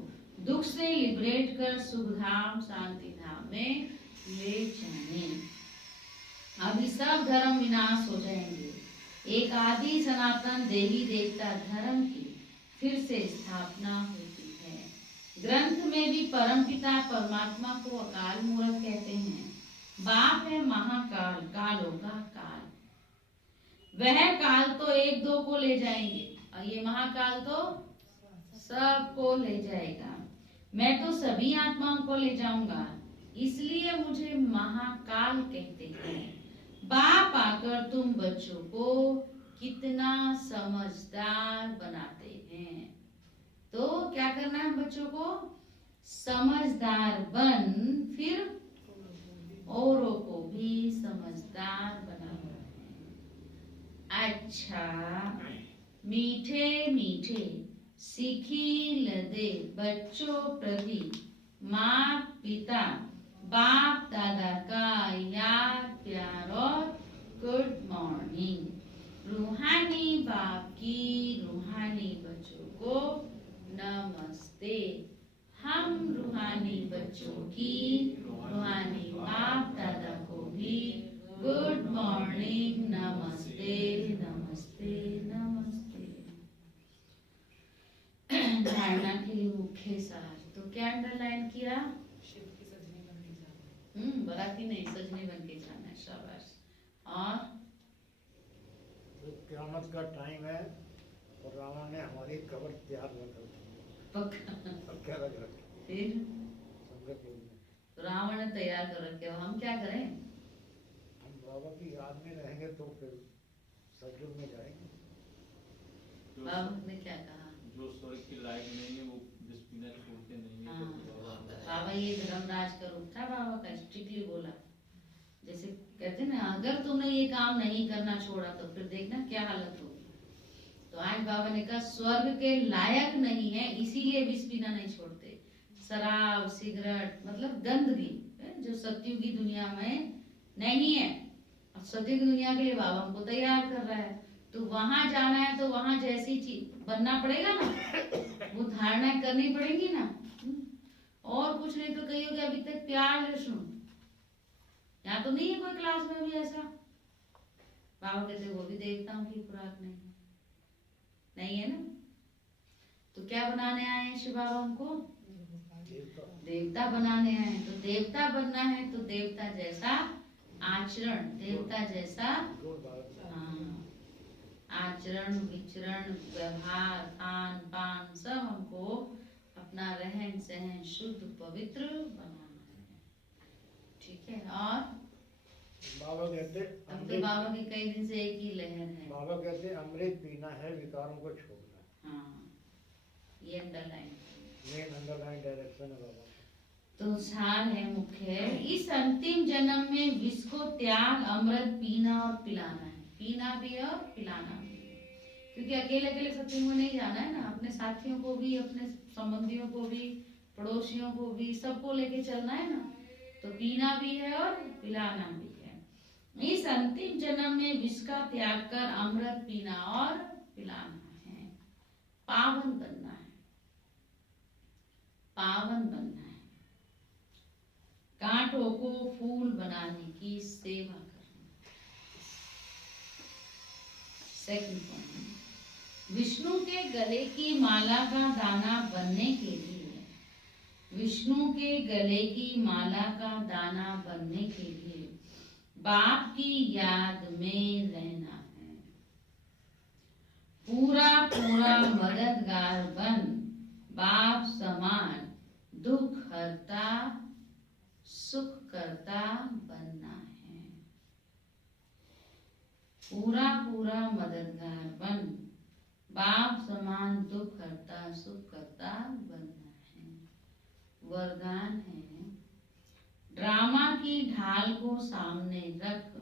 दुख से लिबरेट कर सुख धाम शांति धाम में ले जाने। अभी सब धर्म विनाश हो जाएंगे, एक आदि सनातन देवी देवता धर्म की फिर से स्थापना होती है। ग्रंथ में भी परमपिता परमात्मा को अकाल मूर्त कहते हैं। बाप है महाकाल, कालों का काल। वह काल तो एक दो को ले जाएंगे और ये महाकाल तो सबको ले जाएगा। मैं तो सभी आत्माओं को ले जाऊंगा, इसलिए मुझे महाकाल कहते हैं। बाप आकर तुम बच्चों को कितना समझदार बनाते हैं। तो क्या करना है बच्चों को, समझदार बन फिर औरों को भी समझदार बनाना है। अच्छा मीठे मीठे सीखी लदे बच्चों प्रति माँ पिता बाप दादा का याद प्यार और गुड मॉर्निंग। रूहानी बाप की रूहानी बच्चों को नमस्ते। हम रूहानी बच्चों की रूहानी बाप दादा को भी गुड मॉर्निंग, नमस्ते नमस्ते नमस्ते। धारणा के लिए मुख्य सार तो क्या अंडरलाइन किया, शिव की सजनी बन के जाना। बराती नहीं सजनी बन के जाना है, शाबाश। और क़यामत का टाइम है और रावण ने हमारी कब्र तैयार रख रखी पक्का रख रखी फिर संगत लोग ने। तो रावण ने तैयार कर रखे हो, हम क्या करें, हम बाबा की याद में रहेंगे तो फिर सतयुग में जाएंगे। बाबा ने क्या कहा, जो स्वर्ग के लायक नहीं है वो बिस्मिल्लाह छोड़ते नहीं है। हाँ, बाबा ये धर्मराज का रूप था बाबा का, स्ट्रिक्टली बोला। जैसे कहते ना, अगर तुमने ये काम नहीं करना छोड़ा तो फिर देखना क्या हालत होगी। तो आज बाबा ने कहा स्वर्ग के लायक नहीं है, इसीलिए विष पीना नहीं छोड़ते। शराब सिगरेट मतलब गंदगी जो सत्युगी दुनिया में नहीं है, और सत्युगी दुनिया के लिए बाबा हमको तैयार कर रहा है। तो वहां जाना है तो वहां जैसी चीज बनना पड़ेगा ना, वो धारणा करनी पड़ेगी ना। और कुछ नहीं तो कहियोगे अभी तक प्याज लहसुन, यहाँ तो नहीं है कोई क्लास में भी ऐसा। बाबा कहते वो भी देवताओं की खुराक नहीं है ना। तो क्या बनाने आए हैं शिव बाबा हमको, देवता बनाने आए। तो देवता बनना है तो देवता जैसा आचरण, देवता जैसा आचरण विचरण व्यवहार खान पान सब हमको अपना रहन सहन शुद्ध पवित्र बनाना है, ठीक है। और बाबा कहते अब तो बाबा की कई दिन से एक ही लहर है। बाबा कहते अमृत पीना है, विकारों को छोड़ना है। हाँ ये अंडरलाइन, मेन अंडरलाइन डायरेक्शन है बाबा। तो सार है मुख्य, इस अंतिम जन्म में विष को त्याग अमृत पीना और पिलाना है, पीना भी और पिलाना भी। क्योंकि अकेले अकेले सत्संग में नहीं जाना है ना, अपने साथियों को भी, अपने संबंधियों को भी, पड़ोसियों को भी, सबको लेके चलना है ना। तो पीना भी है और पिलाना भी है। इस अंतिम जन्म में विष का त्याग कर अमृत पीना और पिलाना है, पावन बनना है, पावन बनना है, कांटों को फूल बनाने की सेवा करनी। सेकंड पॉइंट, विष्णु के गले की माला का दाना बनने के लिए, विष्णु के गले की माला का दाना बनने के लिए बाप की याद में रहना है। पूरा पूरा मददगार बन बाप समान दुख हरता सुख करता बनना है। पूरा पूरा मददगार बन बाप समान दुख हरता सुख करता बनना है। वरदान है, ड्रामा की ढाल को सामने रख,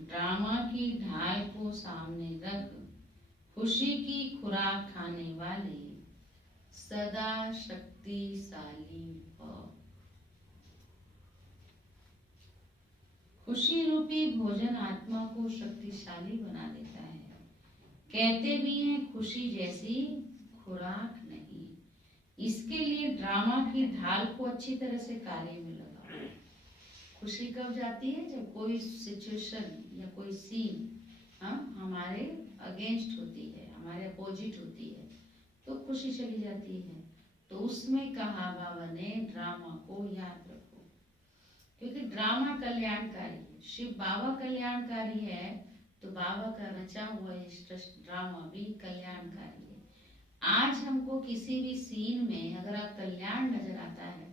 ड्रामा की ढाल को सामने रख, खुशी की खुराक खाने वाले सदा शक्तिशाली हो। खुशी रूपी भोजन आत्मा को शक्तिशाली बना देता है। कहते भी हैं खुशी जैसी खुराक नहीं। इसके लिए ड्रामा की ढाल को अच्छी तरह से कार्य में लगाओ। खुशी कब जाती है? जब कोई सिचुएशन या कोई सीन हमारे अगेंस्ट होती है, हमारे अपोजिट होती है, तो खुशी चली जाती है। तो उसमें कहा बाबा ने ड्रामा को याद रखो, क्योंकि ड्रामा कल्याणकारी है। शिव बाबा कल्याणकारी है तो बाबा का रचा हुआ ये ड्रामा भी कल्याणकारी है। आज हमको किसी भी सीन में अगर आप कल्याण नजर आता है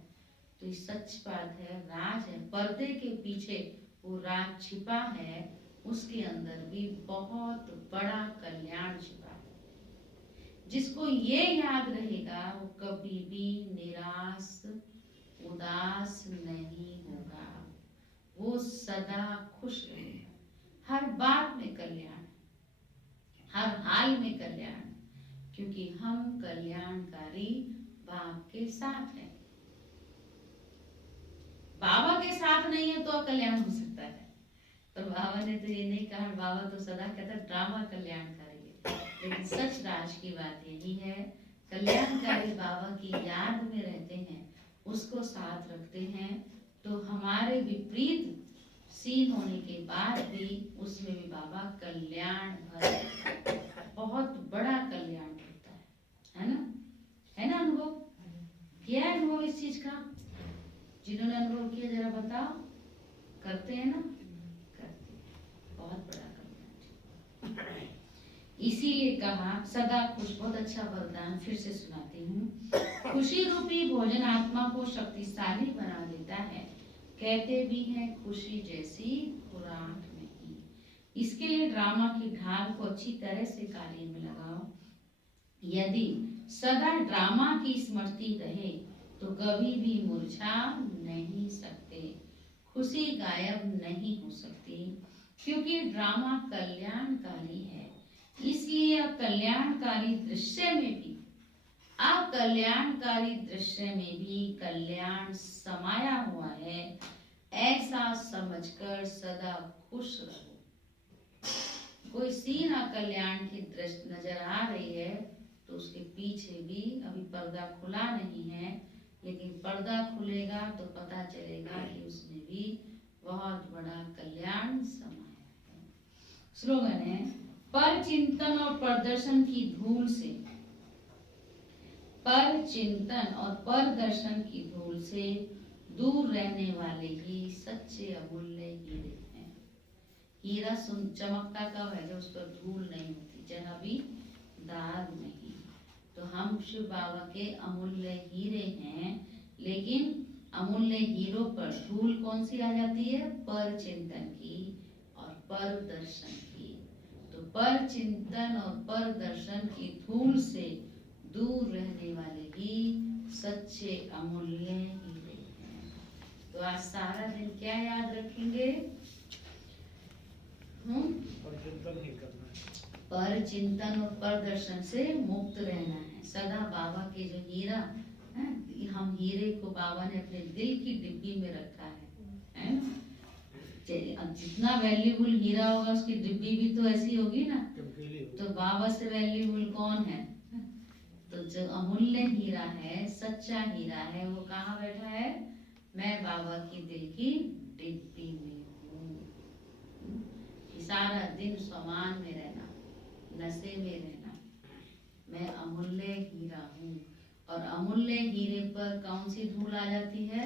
तो ये सच बात है, राज है। पर्दे के पीछे वो राज छिपा है, उसके अंदर भी बहुत बड़ा कल्याण छिपा है। जिसको ये याद रहेगा वो कभी भी निराश उदास नहीं होगा, वो सदा खुश रहेगा। हर बात में कल्याण, हर हाल में कल्याण, क्योंकि हम कल्याणकारी बाप के साथ हैं। बाबा के साथ नहीं है तो अकल्याण हो सकता है, पर बाबा ने तो ये नहीं कहा। बाबा तो सदा कहता ड्रामा कल्याणकारी है, लेकिन सच राज की बात यही है, कल्याणकारी बाबा की याद में रहते हैं, उसको साथ रखते हैं, तो हमारे विपरीत सीन होने के बाद भी उसमें भी बाबा कल्याण भर बहुत बड़ा कल्याण करता है ना? है ना? अनुभव किया है अनुभव इस चीज का? जिन्होंने अनुभव किया जरा बताओ। करते हैं ना? करते हैं, बहुत बड़ा कल्याण। इसीलिए कहा सदा खुश, बहुत अच्छा वरदान फिर से सुनाती हूँ। खुशी रूपी भोजन आत्मा को शक्तिशाली बना देता है। कहते भी हैं खुशी जैसी खुराक नहीं। इसके लिए ड्रामा की ढाल को अच्छी तरह से कार्य में लगाओ। यदि सदा ड्रामा की स्मृति रहे तो कभी भी मुरझा नहीं सकते, खुशी गायब नहीं हो सकती, क्योंकि ड्रामा कल्याणकारी है। इसलिए अकल्याणकारी दृश्य में भी, अकल्याणकारी दृश्य में भी कल्याण समाया हुआ है, ऐसा समझकर सदा खुश रहो। कोई सीन अकल्याण की दृष्टि नजर आ रही है तो उसके पीछे भी अभी पर्दा खुला नहीं है, लेकिन पर्दा खुलेगा तो पता चलेगा कि उसमें भी बहुत बड़ा कल्याण समाया है। स्लोगन है, पर चिंतन और प्रदर्शन की धूल से, पर चिंतन और प्रदर्शन की धूल से दूर रहने वाले ही सच्चे अमूल्य हीरे हैं। हीरा चमकता कब है? जब उस पर धूल नहीं होती, जहाँ भी दाग नहीं। तो हम शिव बाबा के अमूल्य हीरे हैं, लेकिन अमूल्य हीरों पर धूल कौन सी आ जाती है? पर चिंतन की और पर दर्शन की। तो पर चिंतन और पर दर्शन की धूल से दूर रहने वाले ही सच्चे अमूल्य हीरे हैं। तो आज सारा दिन क्या याद रखेंगे? और चिंतन ही करना है, पर चिंतन और पर दर्शन से मुक्त रहना है। सदा बाबा के जो हीरा हम हीरे को बाबा ने अपने दिल की डिब्बी में रखा है ना? अब जितना वैल्यूबल हीरा होगा उसकी डिब्बी भी तो ऐसी होगी ना। चमकीली हो। तो बाबा से वैल्यूबल कौन है? तो जो अमूल्य हीरा है, सच्चा हीरा है, वो कहाँ बैठा है? मैं बाबा की दिल की डिब्बी में हूँ। सारा दिन समान में रहना, नशे में रहना, मैं अमूल्य हीरा हूँ। और अमूल्य हीरे पर कौन सी धूल आ जाती है?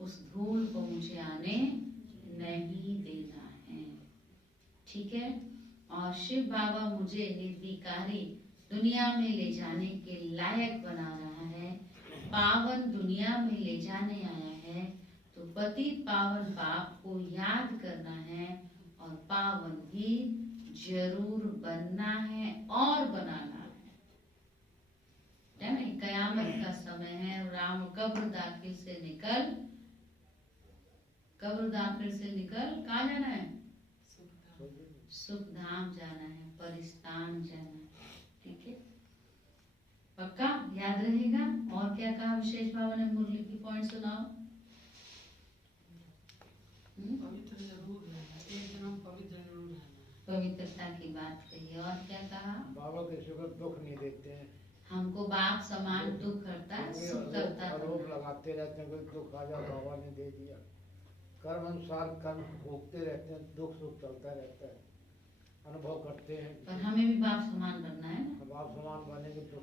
उस धूल को मुझे आने नहीं देना है, ठीक है। और शिव बाबा मुझे निर्विकारी दुनिया में ले जाने के लायक बना रहा है, पावन दुनिया में ले जाने आया है। तो पतित पावन बाप को याद करना है और पावन भी जरूर बनना है और बनाना है ना। कयामत का समय है, राम कब्र दाखिल से निकल कहाँ जाना है? सुख धाम जाना है, परिस्तान जाना है, ठीक है। पक्का याद रहेगा। और क्या कहा विशेष बाबा ने? मुरली की पॉइंट सुनाओ। पवित्र जरूर रहना, एक जन्म पवित्र जरूर रहना। पवित्रता की बात कही। और क्या कहा? बाबा किसी को दुख नहीं देते हैं। हमको बाप समान दुख करता है, सुख करता है। आरोप लगाते रहते हैं, कोई दुख आ जाए बाबा ने दे दिया। कर्म अनुसार कर्म भोगते रहते हैं, दुख सुख चलता रहता है, अनुभव करते हैं। पर हमें भी बाप समान बनना है ना। बाप समान बनेंगे तो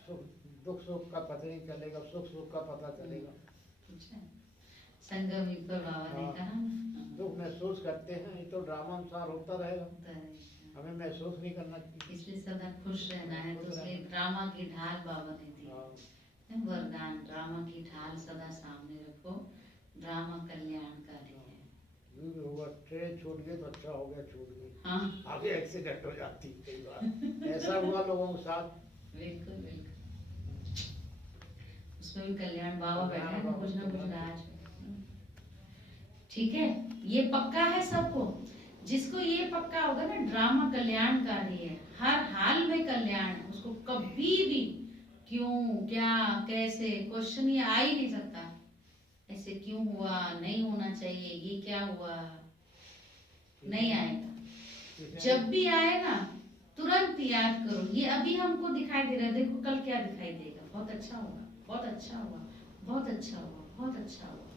सुख दुख सुख का पता नहीं चलेगा, सुख सुख का पता चलेगा। अच्छा, संगम युग पर बाबा ने कहा ना, दुख महसूस करते हैं, ये तो ड्रामा अनुसार होता रहेगा, होता है। हमें महसूस नहीं करना चाहिए। इसलिए सदा खुश रहना है, तो इसलिए ड्रामा की ढाल बाबा ने दी है। वरदान, ड्रामा की ढाल सदा सामने रखो, ड्रामा कल्याणकारी है। होगा ट्रेन छूट गई तो अच्छा हो गया, छूट गई। हाँ, आगे एक्सीडेंट हो जाती कई बार, ऐसा हुआ लोगों के साथ। बिल्कुल बिल्कुल, उसमें भी कल्याण बाबा बैठा है ना, कुछ ना कुछ राज है, ठीक है। ये पक्का है सबको। जिसको ये पक्का होगा ना, ड्रामा कल्याणकारी है, हर हाल में कल्याण है, उसको कभी भी क्यों, क्या, कैसे क्वेश्चन ये आ ही नहीं सकता। ऐसे क्यों हुआ, नहीं होना चाहिए, ये क्या हुआ, नहीं आएगा। जब भी आए ना, तुरंत याद करो, ये अभी हमको दिखाई दे रहा है, देखो कल क्या दिखाई देगा। बहुत अच्छा होगा, बहुत अच्छा हुआ, बहुत अच्छा हुआ, बहुत अच्छा हुआ,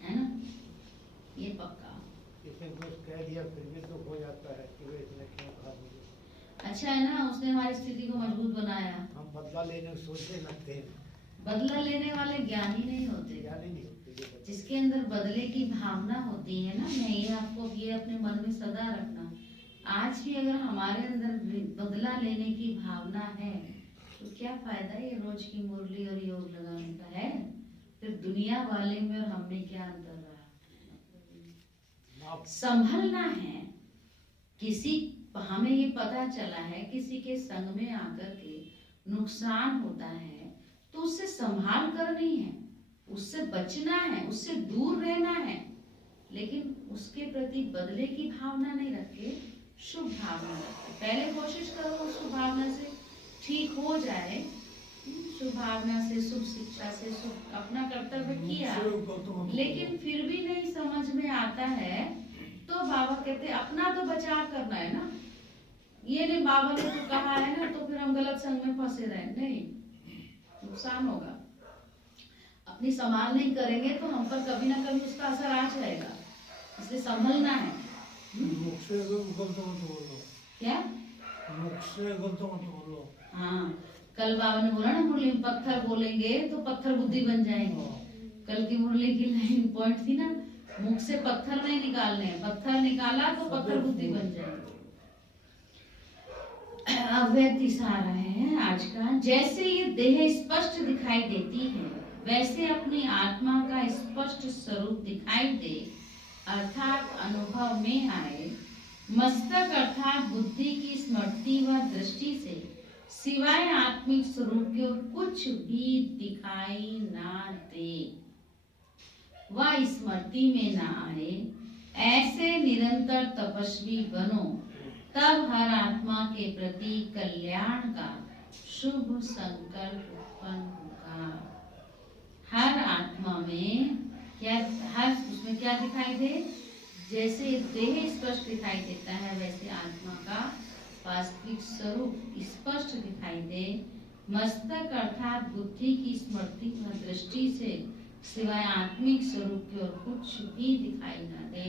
है ना। ये पक्का। इसने कुछ कह दिया फिर भी दुख हो जाता है कि वे इसने क्यों कहा मुझे। अच्छा है ना, उसने हमारी स्थिति को मजबूत बनाया। हम बदला लेने की सोचने लगते हैं, बदला लेने वाले ज्ञानी नहीं होते। ज्ञानी नहीं होते ये बदला। जिसके अंदर बदले की भावना होती है ना, मैं ये आपको ये अपने मन में सदा रखना, आज भी अगर हमारे अंदर बदला लेने की भावना है तो क्या फायदा ये रोज की मुरली और योग लगाने का है। फिर दुनिया वाले में और हमने क्या अंतर रहा। संभलना है। किसी, हमें ये पता चला है किसी के संग में आकर के नुकसान होता है तो उससे संभाल करनी है, उससे बचना है, उससे दूर रहना है, लेकिन उसके प्रति बदले की भावना नहीं रखे, शुभ भावना रखे। पहले कोशिश करो शुभ भावना से ठीक हो जाए, शुभ भावना से, शुभ शिक्षा से, शुभ अपना कर्तव्य किया, लेकिन फिर भी नहीं समझ में आता है तो बाबा कहते हैं अपना तो बचाव करना है ना। ये नहीं बाबा ने तो कहा है ना तो फिर हम गलत संग में फंसे रहे, नहीं, नुकसान होगा। अपनी संभाल नहीं करेंगे तो हम पर कभी ना कभी उसका असर आ जाएगा, इसलिए संभलना है। क्या? हाँ, कल बाबा ने बोला ना मुरली में पत्थर बोलेंगे तो पत्थर बुद्धि बन जाएंगे। कल की मुरली की लाइन पॉइंट थी ना, मुख से पत्थर नहीं निकालने, पत्थर निकाला तो पत्थर बुद्धि बन जाएंगे। अव्यक्त इशारा है आज का। जैसे ये देह स्पष्ट दिखाई देती है वैसे अपनी आत्मा का स्पष्ट स्वरूप दिखाई दे, अर्थात अनुभव में आए। मस्तक अर्थात बुद्धि की स्मृति व दृष्टि से सिवाय आत्मिक स्वरूप के और कुछ भी दिखाई ना दे, वह स्मृति में ना आए। ऐसे निरंतर तपस्वी बनो, तब हर आत्मा के प्रति कल्याण का शुभ संकल्प उत्पन्न होगा। हर आत्मा में क्या, हर उसमें क्या दिखाई दे, जैसे देह स्पष्ट दिखाई देता है वैसे आत्मा का वास्तविक स्वरूप स्पष्ट दिखाई दे। मस्तक अर्थात बुद्धि की स्मृति व दृष्टि से सिवाय आत्मिक स्वरूप की ओर कुछ भी दिखाई न दे,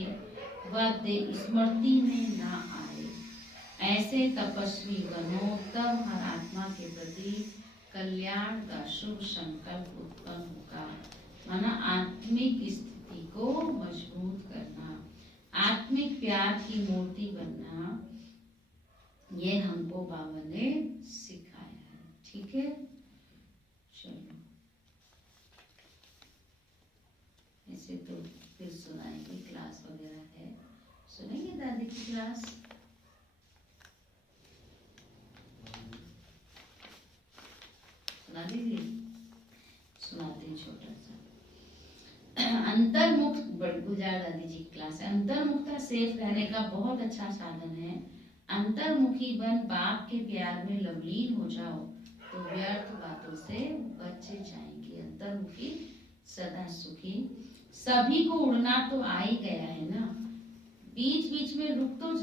वह स्मृति में न आए। ऐसे तपस्वी बनो, तब हर आत्मा के प्रति कल्याण का शुभ संकल्प उत्पन्न होगा। माना आत्मिक स्थिति को मजबूत करना, आत्मिक प्यार की मूर्ति बनना, ये हमको बाबा ने सिखाया है। ठीक है, चलो ऐसे तो फिर सुनाएंगे, क्लास वगैरह है, सुनेंगे दादी की क्लास। सुना दीजिए, सुनाते छोटा सा। अंतर्मुक्त गुजार दादी जी क्लास है। अंतर्मुखता सेफ रहने का बहुत अच्छा साधन है। अंतर्मुखी बन बाप के प्यार में लवलीन हो जाओ तो व्यर्थ बातों से बचे जाएंगे। अंतर्मुखी सदा सुखी। सभी को उड़ना तो आ ही गया है ना, बीच बीच में रुक तो,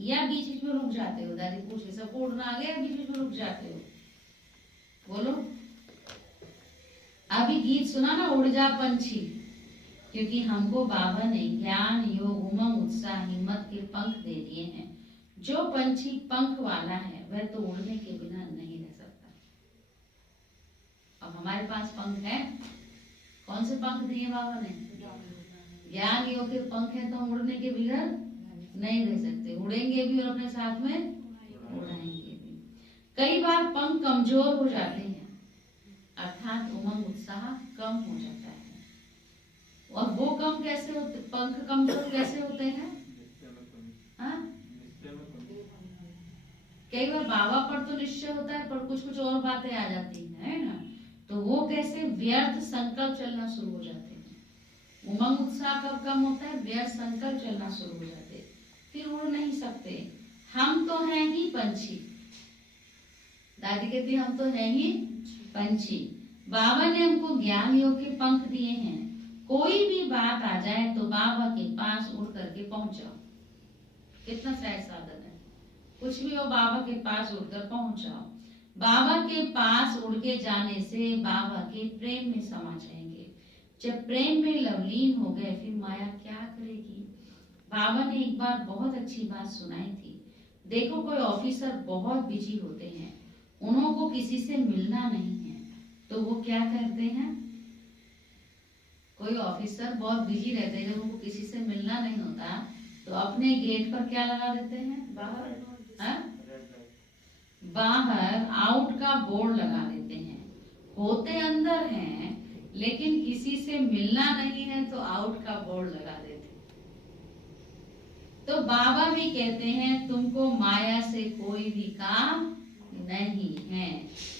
या बीच बीच में रुक जाते हो? दादी पूछे, सबको उड़ना आ गया, बीच बीच में रुक जाते हो? बोलो। अभी गीत सुना ना, उड़ जा पंछी, क्योंकि हमको बाबा ने ज्ञान योग उमंग उत्साह हिम्मत के पंख दे दिए हैं। जो पंछी पंख वाला है वह तो उड़ने के बिना नहीं रह सकता। अब हमारे पास पंख है, कौन से पंख दिए बाबा ने? ज्ञान योग के पंख है, तो हम उड़ने के बगैर नहीं रह सकते। उड़ेंगे भी और अपने साथ में उड़ाएंगे भी। कई बार पंख कमजोर हो जाते हैं, अर्थात उमंग उत्साह कम हो जाता है। और वो कम कैसे होते, पंख कमजोर कैसे होते हैं? कई बार बाबा पर तो निश्चय होता है, पर कुछ कुछ और बातें आ जाती है ना, तो वो कैसे? व्यर्थ संकल्प चलना शुरू हो जाते हैं। उमंग उत्साह कब कम होता है? व्यर्थ संकल्प चलना शुरू हो जाते हैं, फिर उड़ नहीं सकते। हम तो हैं ही पंछी, दादी कहती हम तो हैं ही पंछी। बाबा ने हमको ज्ञान योग के पंख दिए हैं। कोई भी बात आ जाए तो बाबा के पास उड़ करके पहुंच जाओ। कितना सहज साधन है, कुछ भी हो बाबा के पास उड़कर पहुंच जाओ। बाबा के पास उड़ के जाने से बाबा के प्रेम में समा जाएंगे। जब प्रेम में लवलीन हो गए फिर माया क्या करेगी? बाबा ने एक बार बहुत अच्छी बात सुनाई थी। देखो, कोई ऑफिसर बहुत बिजी होते हैं, उनको किसी से मिलना नहीं है, तो वो क्या करते हैं? कोई ऑफिसर बहुत बिजी रहते हैं, जब उनको किसी से मिलना नहीं होता तो अपने गेट पर क्या लगा देते हैं? बाहर आउट का बोर्ड लगा देते हैं। होते अंदर हैं, लेकिन किसी से मिलना नहीं है तो आउट का बोर्ड लगा देते हैं। तो बाबा भी कहते हैं तुमको माया से कोई भी काम नहीं है,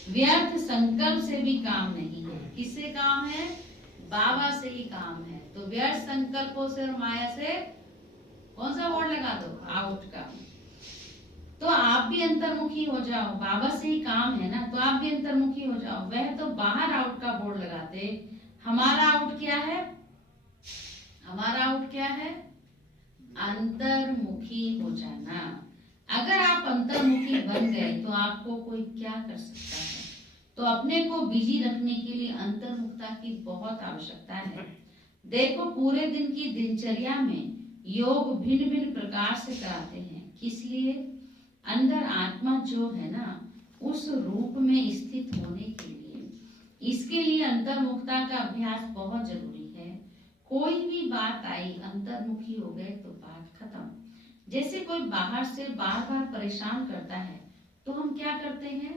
व्यर्थ संकल्प से भी काम नहीं है। किससे काम है? बाबा से ही काम है। तो व्यर्थ संकल्पों से और माया से कौन सा बोर्ड लगा दो? आउट का। तो आप भी अंतर्मुखी हो जाओ, बाबा से ही काम है ना, तो आप भी अंतर्मुखी हो जाओ। वह तो बाहर आउट का बोर्ड लगाते, हमारा आउट क्या है? हमारा आउट क्या है? अंतर्मुखी हो जाना। अगर आप अंतर्मुखी बन गए तो आपको कोई क्या कर सकता है? तो अपने को बिजी रखने के लिए अंतर्मुखता की बहुत आवश्यकता है। देखो, पूरे दिन की दिनचर्या में योग भिन्न भिन्न प्रकार से कराते हैं। किस लिए? अंदर आत्मा जो है ना, उस रूप में स्थित होने के लिए। इसके लिए अंतर्मुखता का अभ्यास बहुत जरूरी है। कोई भी बात आई, अंतर्मुखी हो गए तो बात खत्म। जैसे कोई बाहर से बार बार परेशान करता है तो हम क्या करते हैं?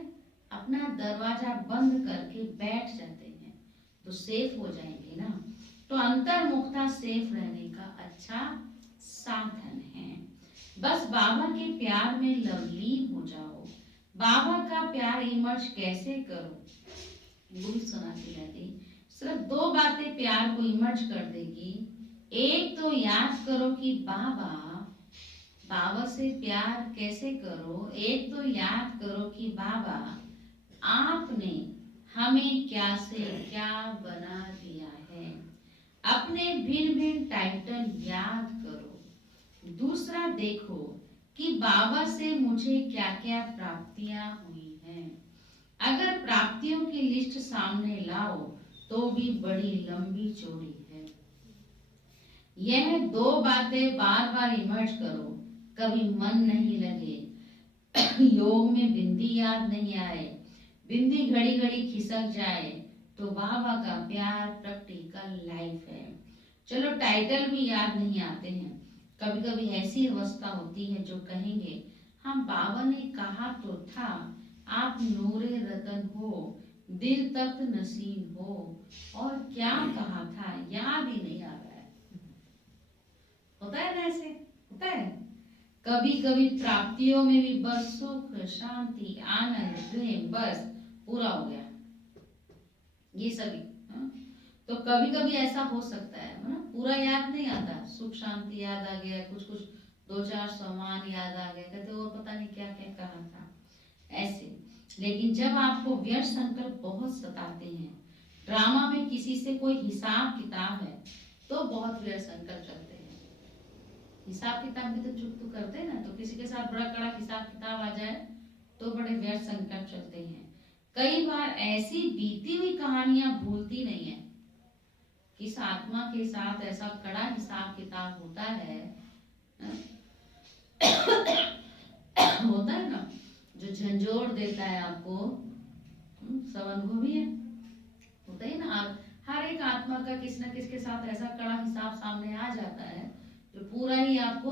अपना दरवाजा बंद करके बैठ जाते हैं, तो सेफ हो जाएंगे ना। तो अंतर्मुखता सेफ रहने का अच्छा साधन है। बस बाबा के प्यार में लवलीन हो जाओ। बाबा का प्यार इमर्ज कैसे करो? गुरु सुनाती रहती, सिर्फ दो बातें प्यार को इमर्ज कर देगी। एक तो याद करो कि बाबा से प्यार कैसे करो। एक तो याद करो कि बाबा हमें क्या से क्या बना दिया है। अपने भिन्न भिन्न टाइटल याद करो। दूसरा देखो कि बाबा से मुझे क्या क्या प्राप्तियां हुई हैं। अगर प्राप्तियों की लिस्ट सामने लाओ तो भी बड़ी लंबी चौड़ी है। यह दो बातें बार बार इमर्ज करो, कभी मन नहीं लगे, योग में बिंदी याद नहीं आए, बिंदी घड़ी घड़ी खिसक जाए, तो बाबा का प्यार प्रैक्टिकल लाइफ है। चलो टाइटल भी याद नहीं आते हैं, कभी कभी ऐसी अवस्था होती है जो कहेंगे हम बाबा ने कहा तो था आप नूरे रतन हो, दिल तख्त नसीब हो, और क्या कहा था याद ही नहीं आ रहा है। होता है ना, ऐसे होता है। कभी कभी प्राप्तियों में भी बस सुख शांति आनंद प्रेम बस पूरा हो गया, ये सभी। तो कभी कभी ऐसा हो सकता है ना, पूरा याद नहीं आता, सुख शांति याद आ गया, कुछ कुछ दो चार सामान याद आ गया, कहते और पता नहीं क्या क्या कहा था ऐसे। लेकिन जब आपको व्यर्थ संकल्प बहुत सताते हैं, ड्रामा में किसी से कोई हिसाब किताब है तो बहुत व्यर्थ संकल्प चलते हैं। हिसाब किताब भी तो चुप तो करते हैं ना, तो किसी के साथ बड़ा कड़ा हिसाब किताब आ जाए तो बड़े व्यर्थ संकल्प चलते हैं। कई बार ऐसी बीती हुई कहानियां भूलती नहीं है। किस आत्मा के साथ ऐसा कड़ा हिसाब किताब होता है होता है ना, जो झंझोड़ देता है आपको, सब अनुभव भी है, होता है ना। हर एक आत्मा का किस न किस के साथ ऐसा कड़ा हिसाब सामने आ जाता है जो पूरा ही आपको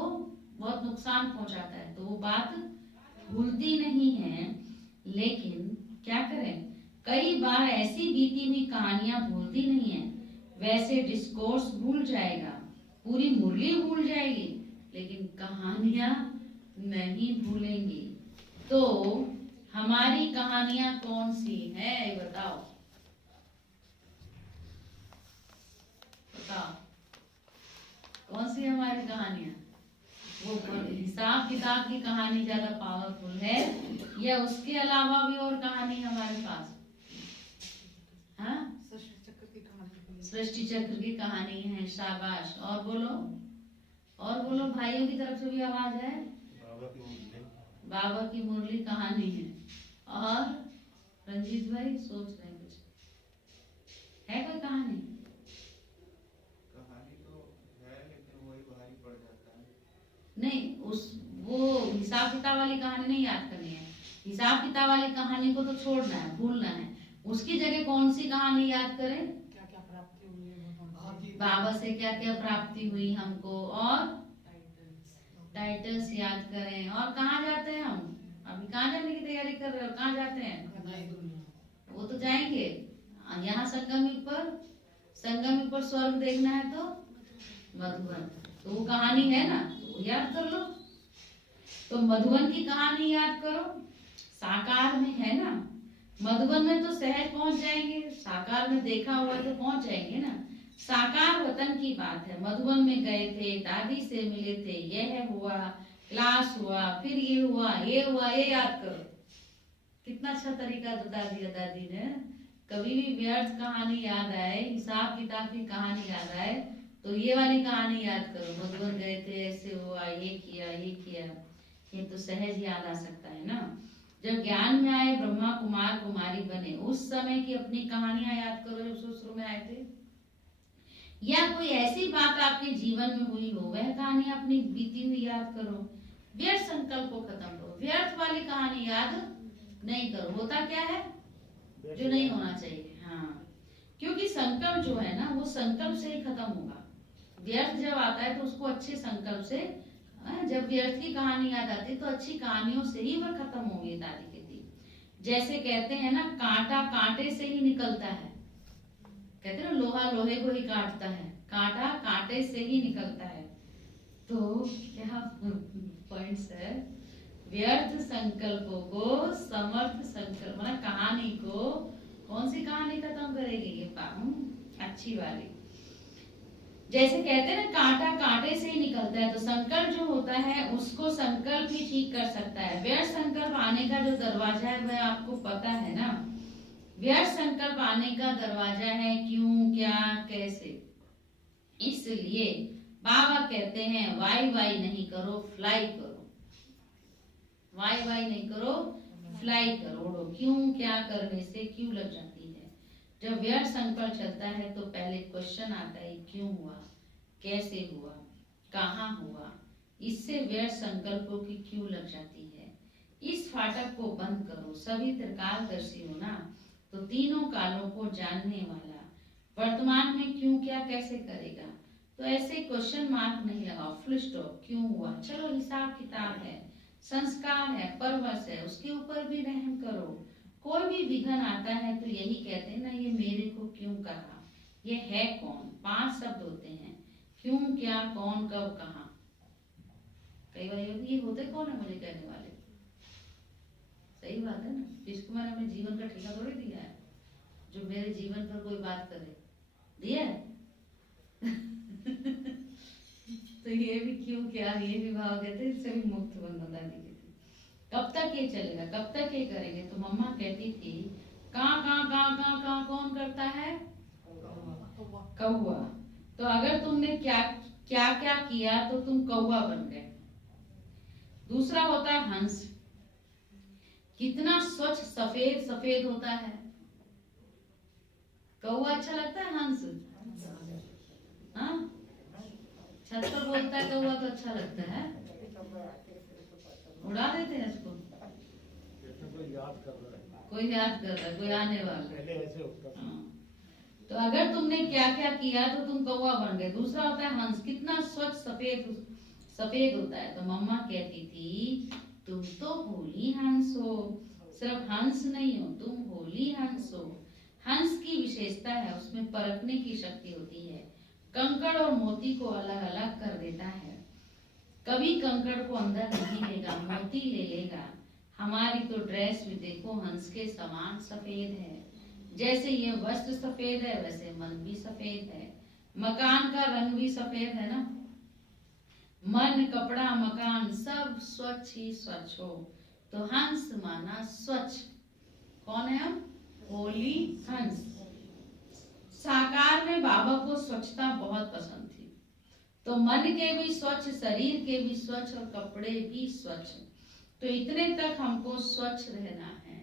बहुत नुकसान पहुंचाता है, तो वो बात भूलती नहीं है। लेकिन क्या करें, कई बार ऐसी बीती हुई कहानियां भूलती नहीं है। वैसे डिस्कोर्स भूल जाएगा, पूरी मुरली भूल जाएगी, लेकिन कहानियां नहीं भूलेंगी। तो हमारी कहानियां कौन सी है बताओ, बताओ कौन सी हमारी कहानियां? वो हिसाब किताब की कहानी ज्यादा पावरफुल है या उसके अलावा भी और कहानी हमारे पास? हाँ, सृष्टि चक्र की कहानी है, शाबाश। और बोलो, और बोलो, भाइयों की तरफ से भी आवाज है। बाबा की मुरली कहानी है। और रंजीत भाई सोच रहे हैं कुछ है, कोई कहानी? कहानी तो है लेकिन वही भारी पड़ जाता है। नहीं, वो हिसाब किताब वाली कहानी नहीं याद करनी है। हिसाब किताब वाली कहानी को तो छोड़ना है, भूलना है। उसकी जगह कौन सी कहानी याद करें? क्या क्या प्राप्ति हुई है, बाबा से क्या क्या प्राप्ति हुई हमको, और टाइटल्स याद करें। और कहाँ जाते हैं हम? अभी कहाँ जाने की तैयारी कर रहे हो? कहाँ जाते हैं? वो तो जाएंगे यहाँ संगम पर स्वर्ग देखना है तो मधुबन, तो वो कहानी है ना, तो याद कर लो। तो मधुबन की कहानी याद करो, साकार में है ना। मधुबन में तो सहज पहुंच जाएंगे, साकार में देखा हुआ तो पहुंच जाएंगे ना। साकार वतन की बात है, मधुबन में गए थे, दादी से मिले थे, यह हुआ, क्लास हुआ, फिर ये हुआ, ये हुआ, ये याद करो। कितना अच्छा तरीका बता दिया दादी ने। कभी भी व्यर्थ कहानी याद आए, हिसाब किताब की कहानी याद आए, तो ये वाली कहानी याद करो। मधुबन गए थे, ऐसे हुआ, ये किया, ये किया, ये तो सहज याद आ सकता है ना। जब ज्ञान में आए, ब्रह्मा कुमार कुमारी बने, उस समय की अपनी कहानियां याद करो जब ससुर में आए थे। या कोई ऐसी बात आपके जीवन में हुई हो, वह कहानी अपनी बीती हुई याद करो। व्यर्थ संकल्प को खत्म करो, व्यर्थ वाली कहानी याद नहीं करो। होता क्या है जो नहीं होना चाहिए, हाँ, क्योंकि संकल्प जो है ना, वो संकल्प से ही खत्म होगा। व्यर्थ जब आता है तो उसको अच्छे संकल्प से, जब व्यर्थ की कहानी याद आती है तो अच्छी कहानियों से ही वह खत्म होगी। दादी कहती जैसे कहते हैं ना, कांटा कांटे से ही निकलता है। कहते हैं ना, लोहा लोहे को ही काटता है, कांटा कांटे से ही निकलता है। तो क्या पॉइंट्स है? व्यर्थ संकल्पों को समर्थ संकल्प, मतलब कहानी को, कौन सी कहानी खत्म करेगी? ये अच्छी वाली। जैसे कहते हैं ना, कांटा कांटे से ही निकलता है, तो संकल्प जो होता है उसको संकल्प ही ठीक कर सकता है। व्यर्थ संकल्प आने का जो दरवाजा है वह आपको पता है ना। व्यर्थ संकल्प संकल्प आने का दरवाजा है, क्यों, क्या, कैसे। इसलिए बाबा कहते हैं वाई वाई नहीं करो, फ्लाई करो। वाई वाई नहीं करो, फ्लाई करो। उड़ो। क्यों, क्या करने से क्यों लग जाती है। जब व्यर्थ संकल्प चलता है तो पहले क्वेश्चन आता है, क्यों हुआ, कैसे हुआ, कहाँ हुआ। इससे व्यर्थ संकल्पों की क्यों लग जाती है। इस फाटक को बंद करो। सभी त्रिकालदर्शी हो ना, तो तीनों कालों को जानने वाला वर्तमान में क्यों, क्या, कैसे करेगा। तो ऐसे क्वेश्चन मार्क नहीं लगाओ, फुल स्टॉप। क्यों हुआ, चलो हिसाब किताब है, संस्कार है, परवश है, उसके ऊपर भी रहम करो। कोई भी विघन आता है तो यही कहते हैं ना, ये मेरे को क्यों कहा, ये है कौन। 5 शब्द होते हैं, क्यों, क्या, कौन, कब, कहाँ। कई बार ये होते कौन है मुझे कहने वाले। सही बात है ना, जिसको मैंने अपने जीवन का ठेका थोड़ी दिया है, जो मेरे जीवन पर कोई बात करे, दिया है। तो ये भी क्यों, क्या, ये भी भाव कहते हैं, इससे भी मुक्त बंधता दी थी। कब तक ये चलेगा, कब तक ये करेंगे। तो मम्मा कहती थी कहाँ कौन करता है, कौआ। तो अगर तुमने क्या क्या किया तो तुम कौआ बन गए। दूसरा होता है हंस। कितना स्वच्छ सफेद सफेद होता है। कौआ अच्छा लगता है, हंस हाँ, छत पर बोलता है कौआ तो अच्छा लगता है, उड़ा देते हैं इसको। कोई याद कर रहा है, कोई याद कर रहा है, कोई आने वाला है। पहले ऐसे होता था। हाँ। तो अगर तुमने क्या क्या किया तो तुम कौवा बन गए। दूसरा होता है हंस। कितना स्वच्छ सफेद सफेद होता है। तो मम्मा कहती थी तुम तो होली हंस हो। सिर्फ हंस नहीं हो, तुम होली हंस हो। हंस की विशेषता है, उसमें परखने की शक्ति होती है। कंकड़ और मोती को अलग अलग कर देता है। कभी कंकड़ को अंदर नहीं लेगा, मोती ले लेगा। हमारी तो ड्रेस भी देखो हंस के समान सफेद है। जैसे ये वस्त्र सफेद है वैसे मन भी सफेद है। मकान का रंग भी सफेद है ना। मन, कपड़ा, मकान सब स्वच्छ ही स्वच्छ हो। तो हंस माना स्वच्छ। कौन है हम, होली हंस। साकार में बाबा को स्वच्छता बहुत पसंद थी। तो मन के भी स्वच्छ, शरीर के भी स्वच्छ और कपड़े भी स्वच्छ। तो इतने तक हमको स्वच्छ रहना है।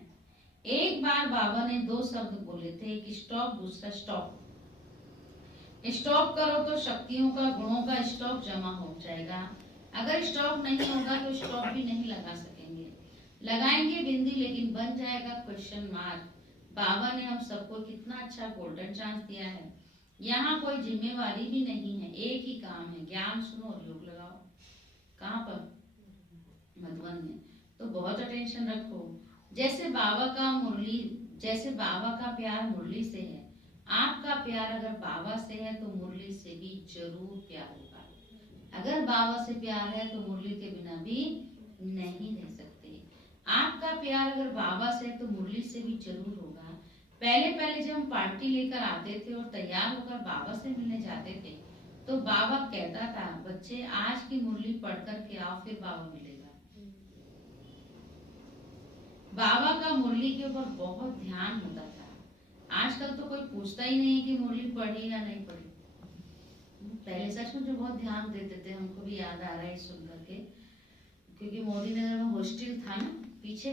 एक बार बाबा ने 2 शब्द बोले थे, एक स्टॉप, दूसरा स्टॉप। स्टॉप करो तो शक्तियों का, गुणों का स्टॉक जमा हो जाएगा। अगर स्टॉक नहीं होगा तो स्टॉप भी नहीं लगा सकेंगे। लगाएंगे बिंदी लेकिन बन जाएगा क्वेश्चन मार्क। बाबा ने हम सबको कितना अच्छा गोल्डन चांस दिया है। यहाँ कोई जिम्मेवारी भी नहीं है, एक ही काम है, ज्ञान सुनो और योग लगाओ। कहाँ पर, मधुबन में। तो बहुत अटेंशन रखो। जैसे बाबा का प्यार मुरली से है, आपका प्यार अगर बाबा से है तो मुरली से भी जरूर प्यार होगा। अगर बाबा से प्यार है तो मुरली के बिना भी नहीं रह सकते। आपका प्यार अगर बाबा से है तो मुरली से भी जरूर होगा। पहले जब हम पार्टी लेकर आते थे और तैयार होकर बाबा से मिलने जाते थे तो बाबा कहता था, बच्चे आज की मुरली पढ़ कर के आओ, फिर बाबा मिलेगा। बाबा का मुरली के ऊपर बहुत ध्यान होता था। आजकल तो कोई पूछता ही नहीं कि मुरली पढ़ी या नहीं पढ़ी। पहले सच में जो बहुत ध्यान देते थे, हमको भी याद आ रहा है सुन करके, क्योंकि मोदी नगर में हॉस्टल था ना पीछे,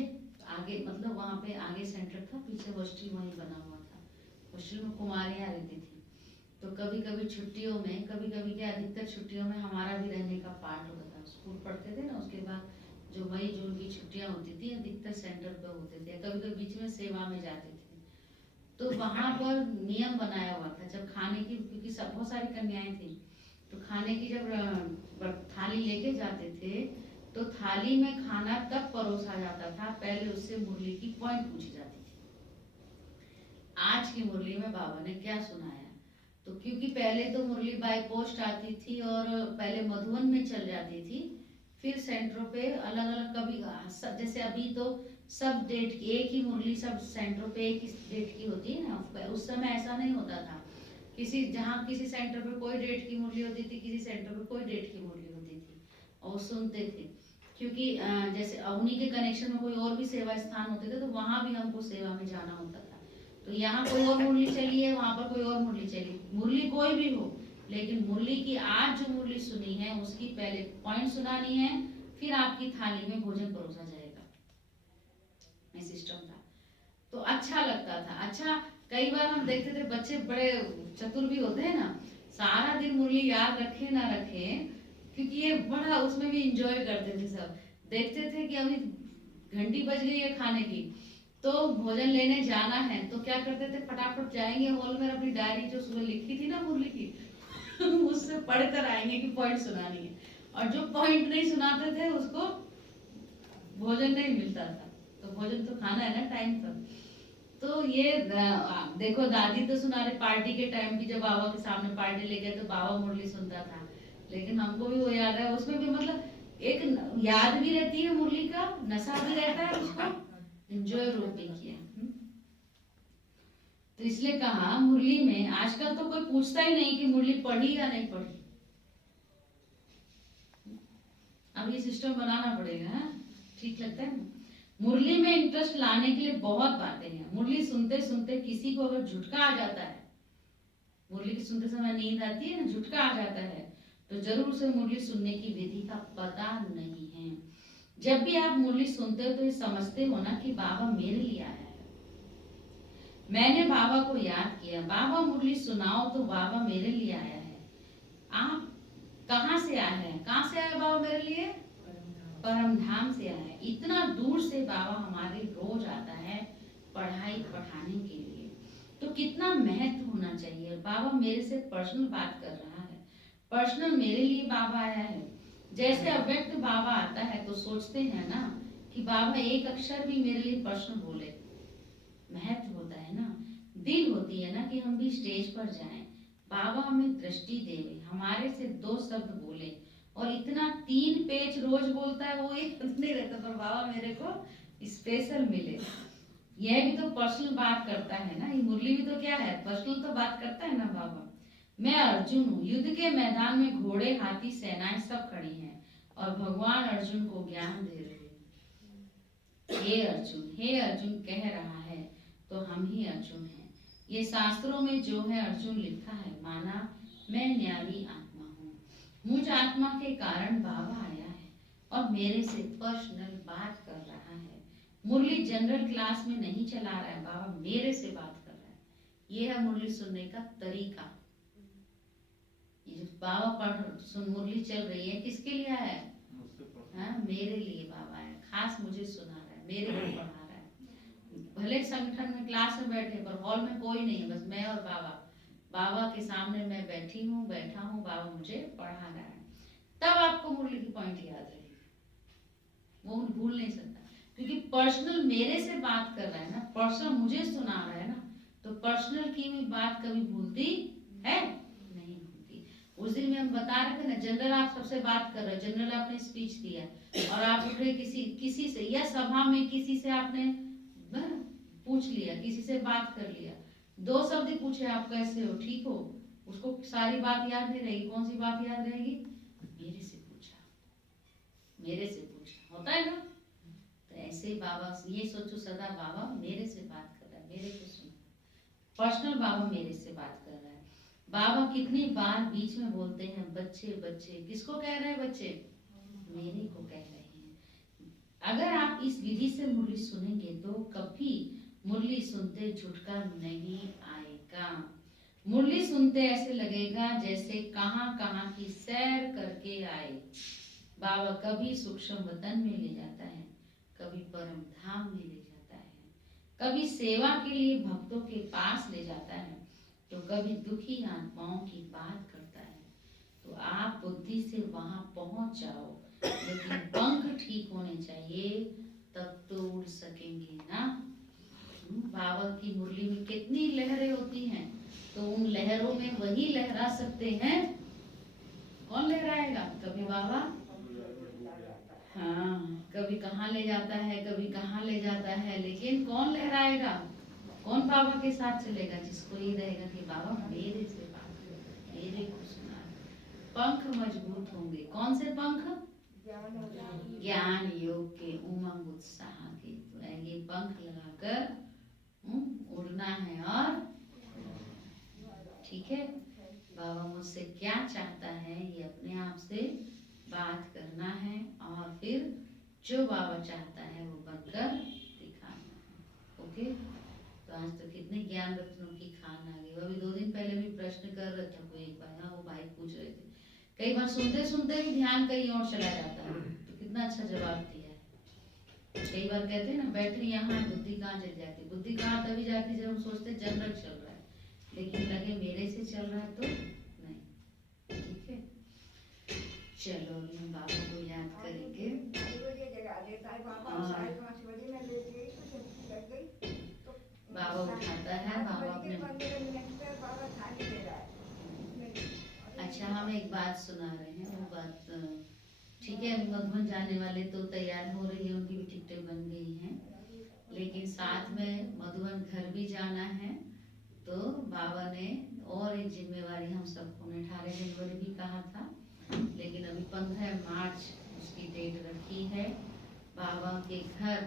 आगे मतलब वहाँ पे आगे सेंटर था, पीछे हॉस्टल वहीं बना हुआ था। हॉस्टल में कुमारियाँ रहती थी। तो कभी कभी छुट्टियों में, कभी कभी क्या अधिकतर छुट्टियों में हमारा भी रहने का पार्ट होता था। स्कूल पढ़ते थे ना, उसके बाद जो मई जून की छुट्टियां होती थी अधिकतर सेंटर पे होते थे। कभी कभी बीच में सेवा में जाते थे। तो वहां पर नियम बनाया हुआ था, जब खाने की, क्योंकि सब बहुत सारी कन्याएं थी, तो खाने की जब थाली लेके जाते थे तो थाली में खाना तब परोसा जाता था, पहले उससे मुरली की पॉइंट पूछी जाती थी। आज की मुरली में बाबा ने क्या सुनाया। तो क्योंकि पहले तो मुरली बाय पोस्ट आती थी और पहले मधुबन में चल जाती थी, फिर सेंटरों पे अलग अलग, कभी जैसे अभी तो सब डेट की एक ही मुरली सब सेंटरों पे एक ही डेट की होती है ना। उस समय ऐसा नहीं होता था। जहाँ किसी सेंटर पे कोई डेट की मुरली होती थी, किसी सेंटर पे कोई डेट की मुरली होती थी और सुनते थे। क्योंकि जैसे अवनी के कनेक्शन में कोई और भी सेवा स्थान होते थे तो वहां भी हमको सेवा में जाना होता था। तो यहाँ कोई और मुरली चली है, वहां पर कोई और मुरली चली, मुरली कोई भी हो, लेकिन मुरली की आज जो मुरली सुनी है उसकी पहले पॉइंट सुनानी है, फिर आपकी थाली में भोजन परोसा जाएगा। ये सिस्टम था, तो अच्छा लगता था। अच्छा, कई बार हम देखते थे बच्चे बड़े चतुर भी होते हैं ना, सारा दिन मुरली याद रखे ना रखे, क्योंकि ये बड़ा उसमें भी इंजॉय करते थे सब। देखते थे कि अभी घंटी बज गई है खाने की, तो भोजन लेने जाना है, तो क्या करते थे, फटाफट जाएंगे हॉल में, अपनी डायरी जो सुबह लिखी थी ना मुरली की उससे पढ़कर आएंगे कि पॉइंट सुनानी है, और जो पॉइंट नहीं सुनाते थे उसको भोजन नहीं मिलता था। तो भोजन तो खाना है ना टाइम पर। तो ये देखो, दादी तो सुना रहे पार्टी के टाइम भी, जब बाबा के सामने पार्टी ले गए तो बाबा मुरली सुनता था, लेकिन हमको भी वो याद है, उसमें भी मतलब एक याद भी रहती है मुरली का, नशा भी रहता है, उसको एंजॉय रूप भी किया। तो इसलिए कहा मुरली में आजकल तो कोई पूछता ही नहीं कि मुरली पढ़ी या नहीं पढ़ी। अब ये सिस्टम बनाना पड़ेगा, ठीक लगता है ना। मुरली में इंटरेस्ट लाने के लिए बहुत बातें हैं। मुरली सुनते सुनते किसी को अगर झुटका आ जाता है, मुरली की सुनते समय नींद आती है ना, झुटका आ जाता है, तो जरूर उसे मुरली सुनने की विधि का पता नहीं है। जब भी आप मुरली सुनते हो तो ये समझते हो ना कि बाबा मेरे लिए आया है, मैंने बाबा को याद किया, बाबा मुरली सुनाओ तो बाबा मेरे लिए आया है। आप कहाँ से आए हैं? कहाँ से आया बाबा मेरे लिए? परम धाम से आया है। इतना दूर से बाबा हमारे रोज आता है पढ़ाई पढ़ाने के लिए, तो कितना महत्व होना चाहिए। बाबा मेरे से पर्सनल बात कर रहा है, पर्सनल मेरे लिए बाबा आया है। जैसे अव्यक्त बाबा आता है तो सोचते हैं ना कि बाबा एक अक्षर भी मेरे लिए पर्सनल बोले, महत्व होता है ना, दिल होती है ना कि हम भी स्टेज पर जाएं, बाबा हमें दृष्टि देवे, हमारे से 2 शब्द बोले। और इतना 3 पेज रोज बोलता है, वो एक नहीं रहता, पर बाबा मेरे को स्पेशल मिले। यह भी तो पर्सनल बात करता है ना, ये मुरली भी तो क्या है, पर्सनल तो बात करता है ना बाबा। मैं अर्जुन हूँ, युद्ध के मैदान में घोड़े हाथी सेनाएं सब खड़ी हैं और भगवान अर्जुन को ज्ञान दे रहे हैं। हे अर्जुन कह रहा है तो हम ही अर्जुन हैं। ये शास्त्रों में जो है अर्जुन लिखा है, माना मैं न्यारी आत्मा हूँ। मुझ आत्मा के कारण बाबा आया है और मेरे से पर्सनल बात कर रहा है। मुरली जनरल क्लास में नहीं चला रहा है, बाबा मेरे से बात कर रहा है। ये है मुरली सुनने का तरीका। ये बाबा मुरली चल रही है, किसके लिए आया है? मेरे लिए बाबा है, खास मुझे सुना रहा है, मेरे को पढ़ा रहा है। भले संगठन में क्लास में बैठे पर हॉल में कोई नहीं है, बस मैं और बाबा। बाबा के सामने मैं बैठा हूँ, बाबा मुझे पढ़ा रहा है। तब आपको मुरली की पॉइंट याद रहेगी, वो भूल नहीं सकता, क्योंकि पर्सनल मेरे से बात कर रहा है ना, पर्सनल मुझे सुना रहा है ना, तो पर्सनल की हुई बात कभी भूलती है नहीं भूलती। उस दिन में हम बता रहे थे ना, जनरल आप सबसे बात कर रहे हो, जनरल आपने स्पीच दिया और आप उठे किसी से, या सभा में किसी से आपने पूछ लिया, किसी से बात कर लिया, 2 शब्द ही पूछे, आप कैसे हो, ठीक हो, उसको सारी बात याद नहीं रहेगी। कौन सी बात याद रहेगी? मेरे से पूछा, होता है ना। तो ऐसे ही बाबा, ये सोचो सदा बाबा मेरे से बात कर रहा है, मेरे को सुन, पर्सनल बाबा मेरे से बात कर रहा है। बाबा कितनी बार बीच में बोलते हैं बच्चे बच्चे, किसको कह रहे हैं बच्चे? मेरे को कह रहे हैं। अगर आप इस विधि से मुरली सुनेंगे तो कभी मुरली सुनते झुटका नहीं आएगा। मुरली सुनते ऐसे लगेगा जैसे कहां कहां की सैर करके आए। बाबा कभी सूक्ष्म वतन में ले जाता है, कभी परम धाम में ले जाता है, कभी सेवा के लिए भक्तों के पास ले जाता है, तो कभी दुखी आत्माओं की बात करता है। तो आप बुद्धि से वहां पहुंच जाओ, लेकिन पंख ठीक होने चाहिए, तब तो उड़ सकेंगे ना। बाबा की मुरली में कितनी लहरें होती हैं, तो उन लहरों में वही लहरा सकते हैं। कौन लहराएगा? कभी बाबा, हाँ, कभी कहाँ ले जाता है, कभी कहाँ ले जाता है, लेकिन कौन लहराएगा? कौन बाबा के साथ चलेगा? जिसको ये रहेगा कि बाबा मेरे से बात कर, मेरे को सुना। पंख मजबूत होंगे। कौन से पंख? ज्ञान योग के, उमंग उत्साह के। तो ये पंख लगाकर उड़ना है। ठीक है, बाबा मुझसे क्या चाहता है ये अपने आप से बात करना है और फिर जो बाबा चाहता है वो बनकर दिखाना है। ओके, तो आज तो कितने ज्ञान रत्नों की खान आ गई। अभी 2 दिन पहले भी प्रश्न कर रहा था कोई एक बार, हाँ वो भाई पूछ रहे थे, कई बार सुनते सुनते भी ध्यान कहीं और चला जाता है, तो कितना अच्छा जवाब दिया है। कई बार कहते हैं ना बैठे यहाँ बुद्धि कहाँ चली जाती, बुद्धि कहाँ तभी जाती जब हम सोचते जनरल चल रहा है, लेकिन लगे मेरे से चल रहा है तो नहीं। ठीक है, चलो अभी हम बाबा को याद करेंगे। बाबा उठाता है, बाबा अपने अच्छा हम एक बात सुना रहे हैं, वो बात ठीक है। मधुबन जाने वाले तो तैयार हो रही है, उनकी भी टिकटें बन गई हैं, लेकिन साथ में मधुबन घर भी जाना है। तो बाबा ने और एक जिम्मेवारी हम सबको 18 जनवरी भी कहा था, लेकिन अभी 15 मार्च उसकी डेट रखी है। बाबा के घर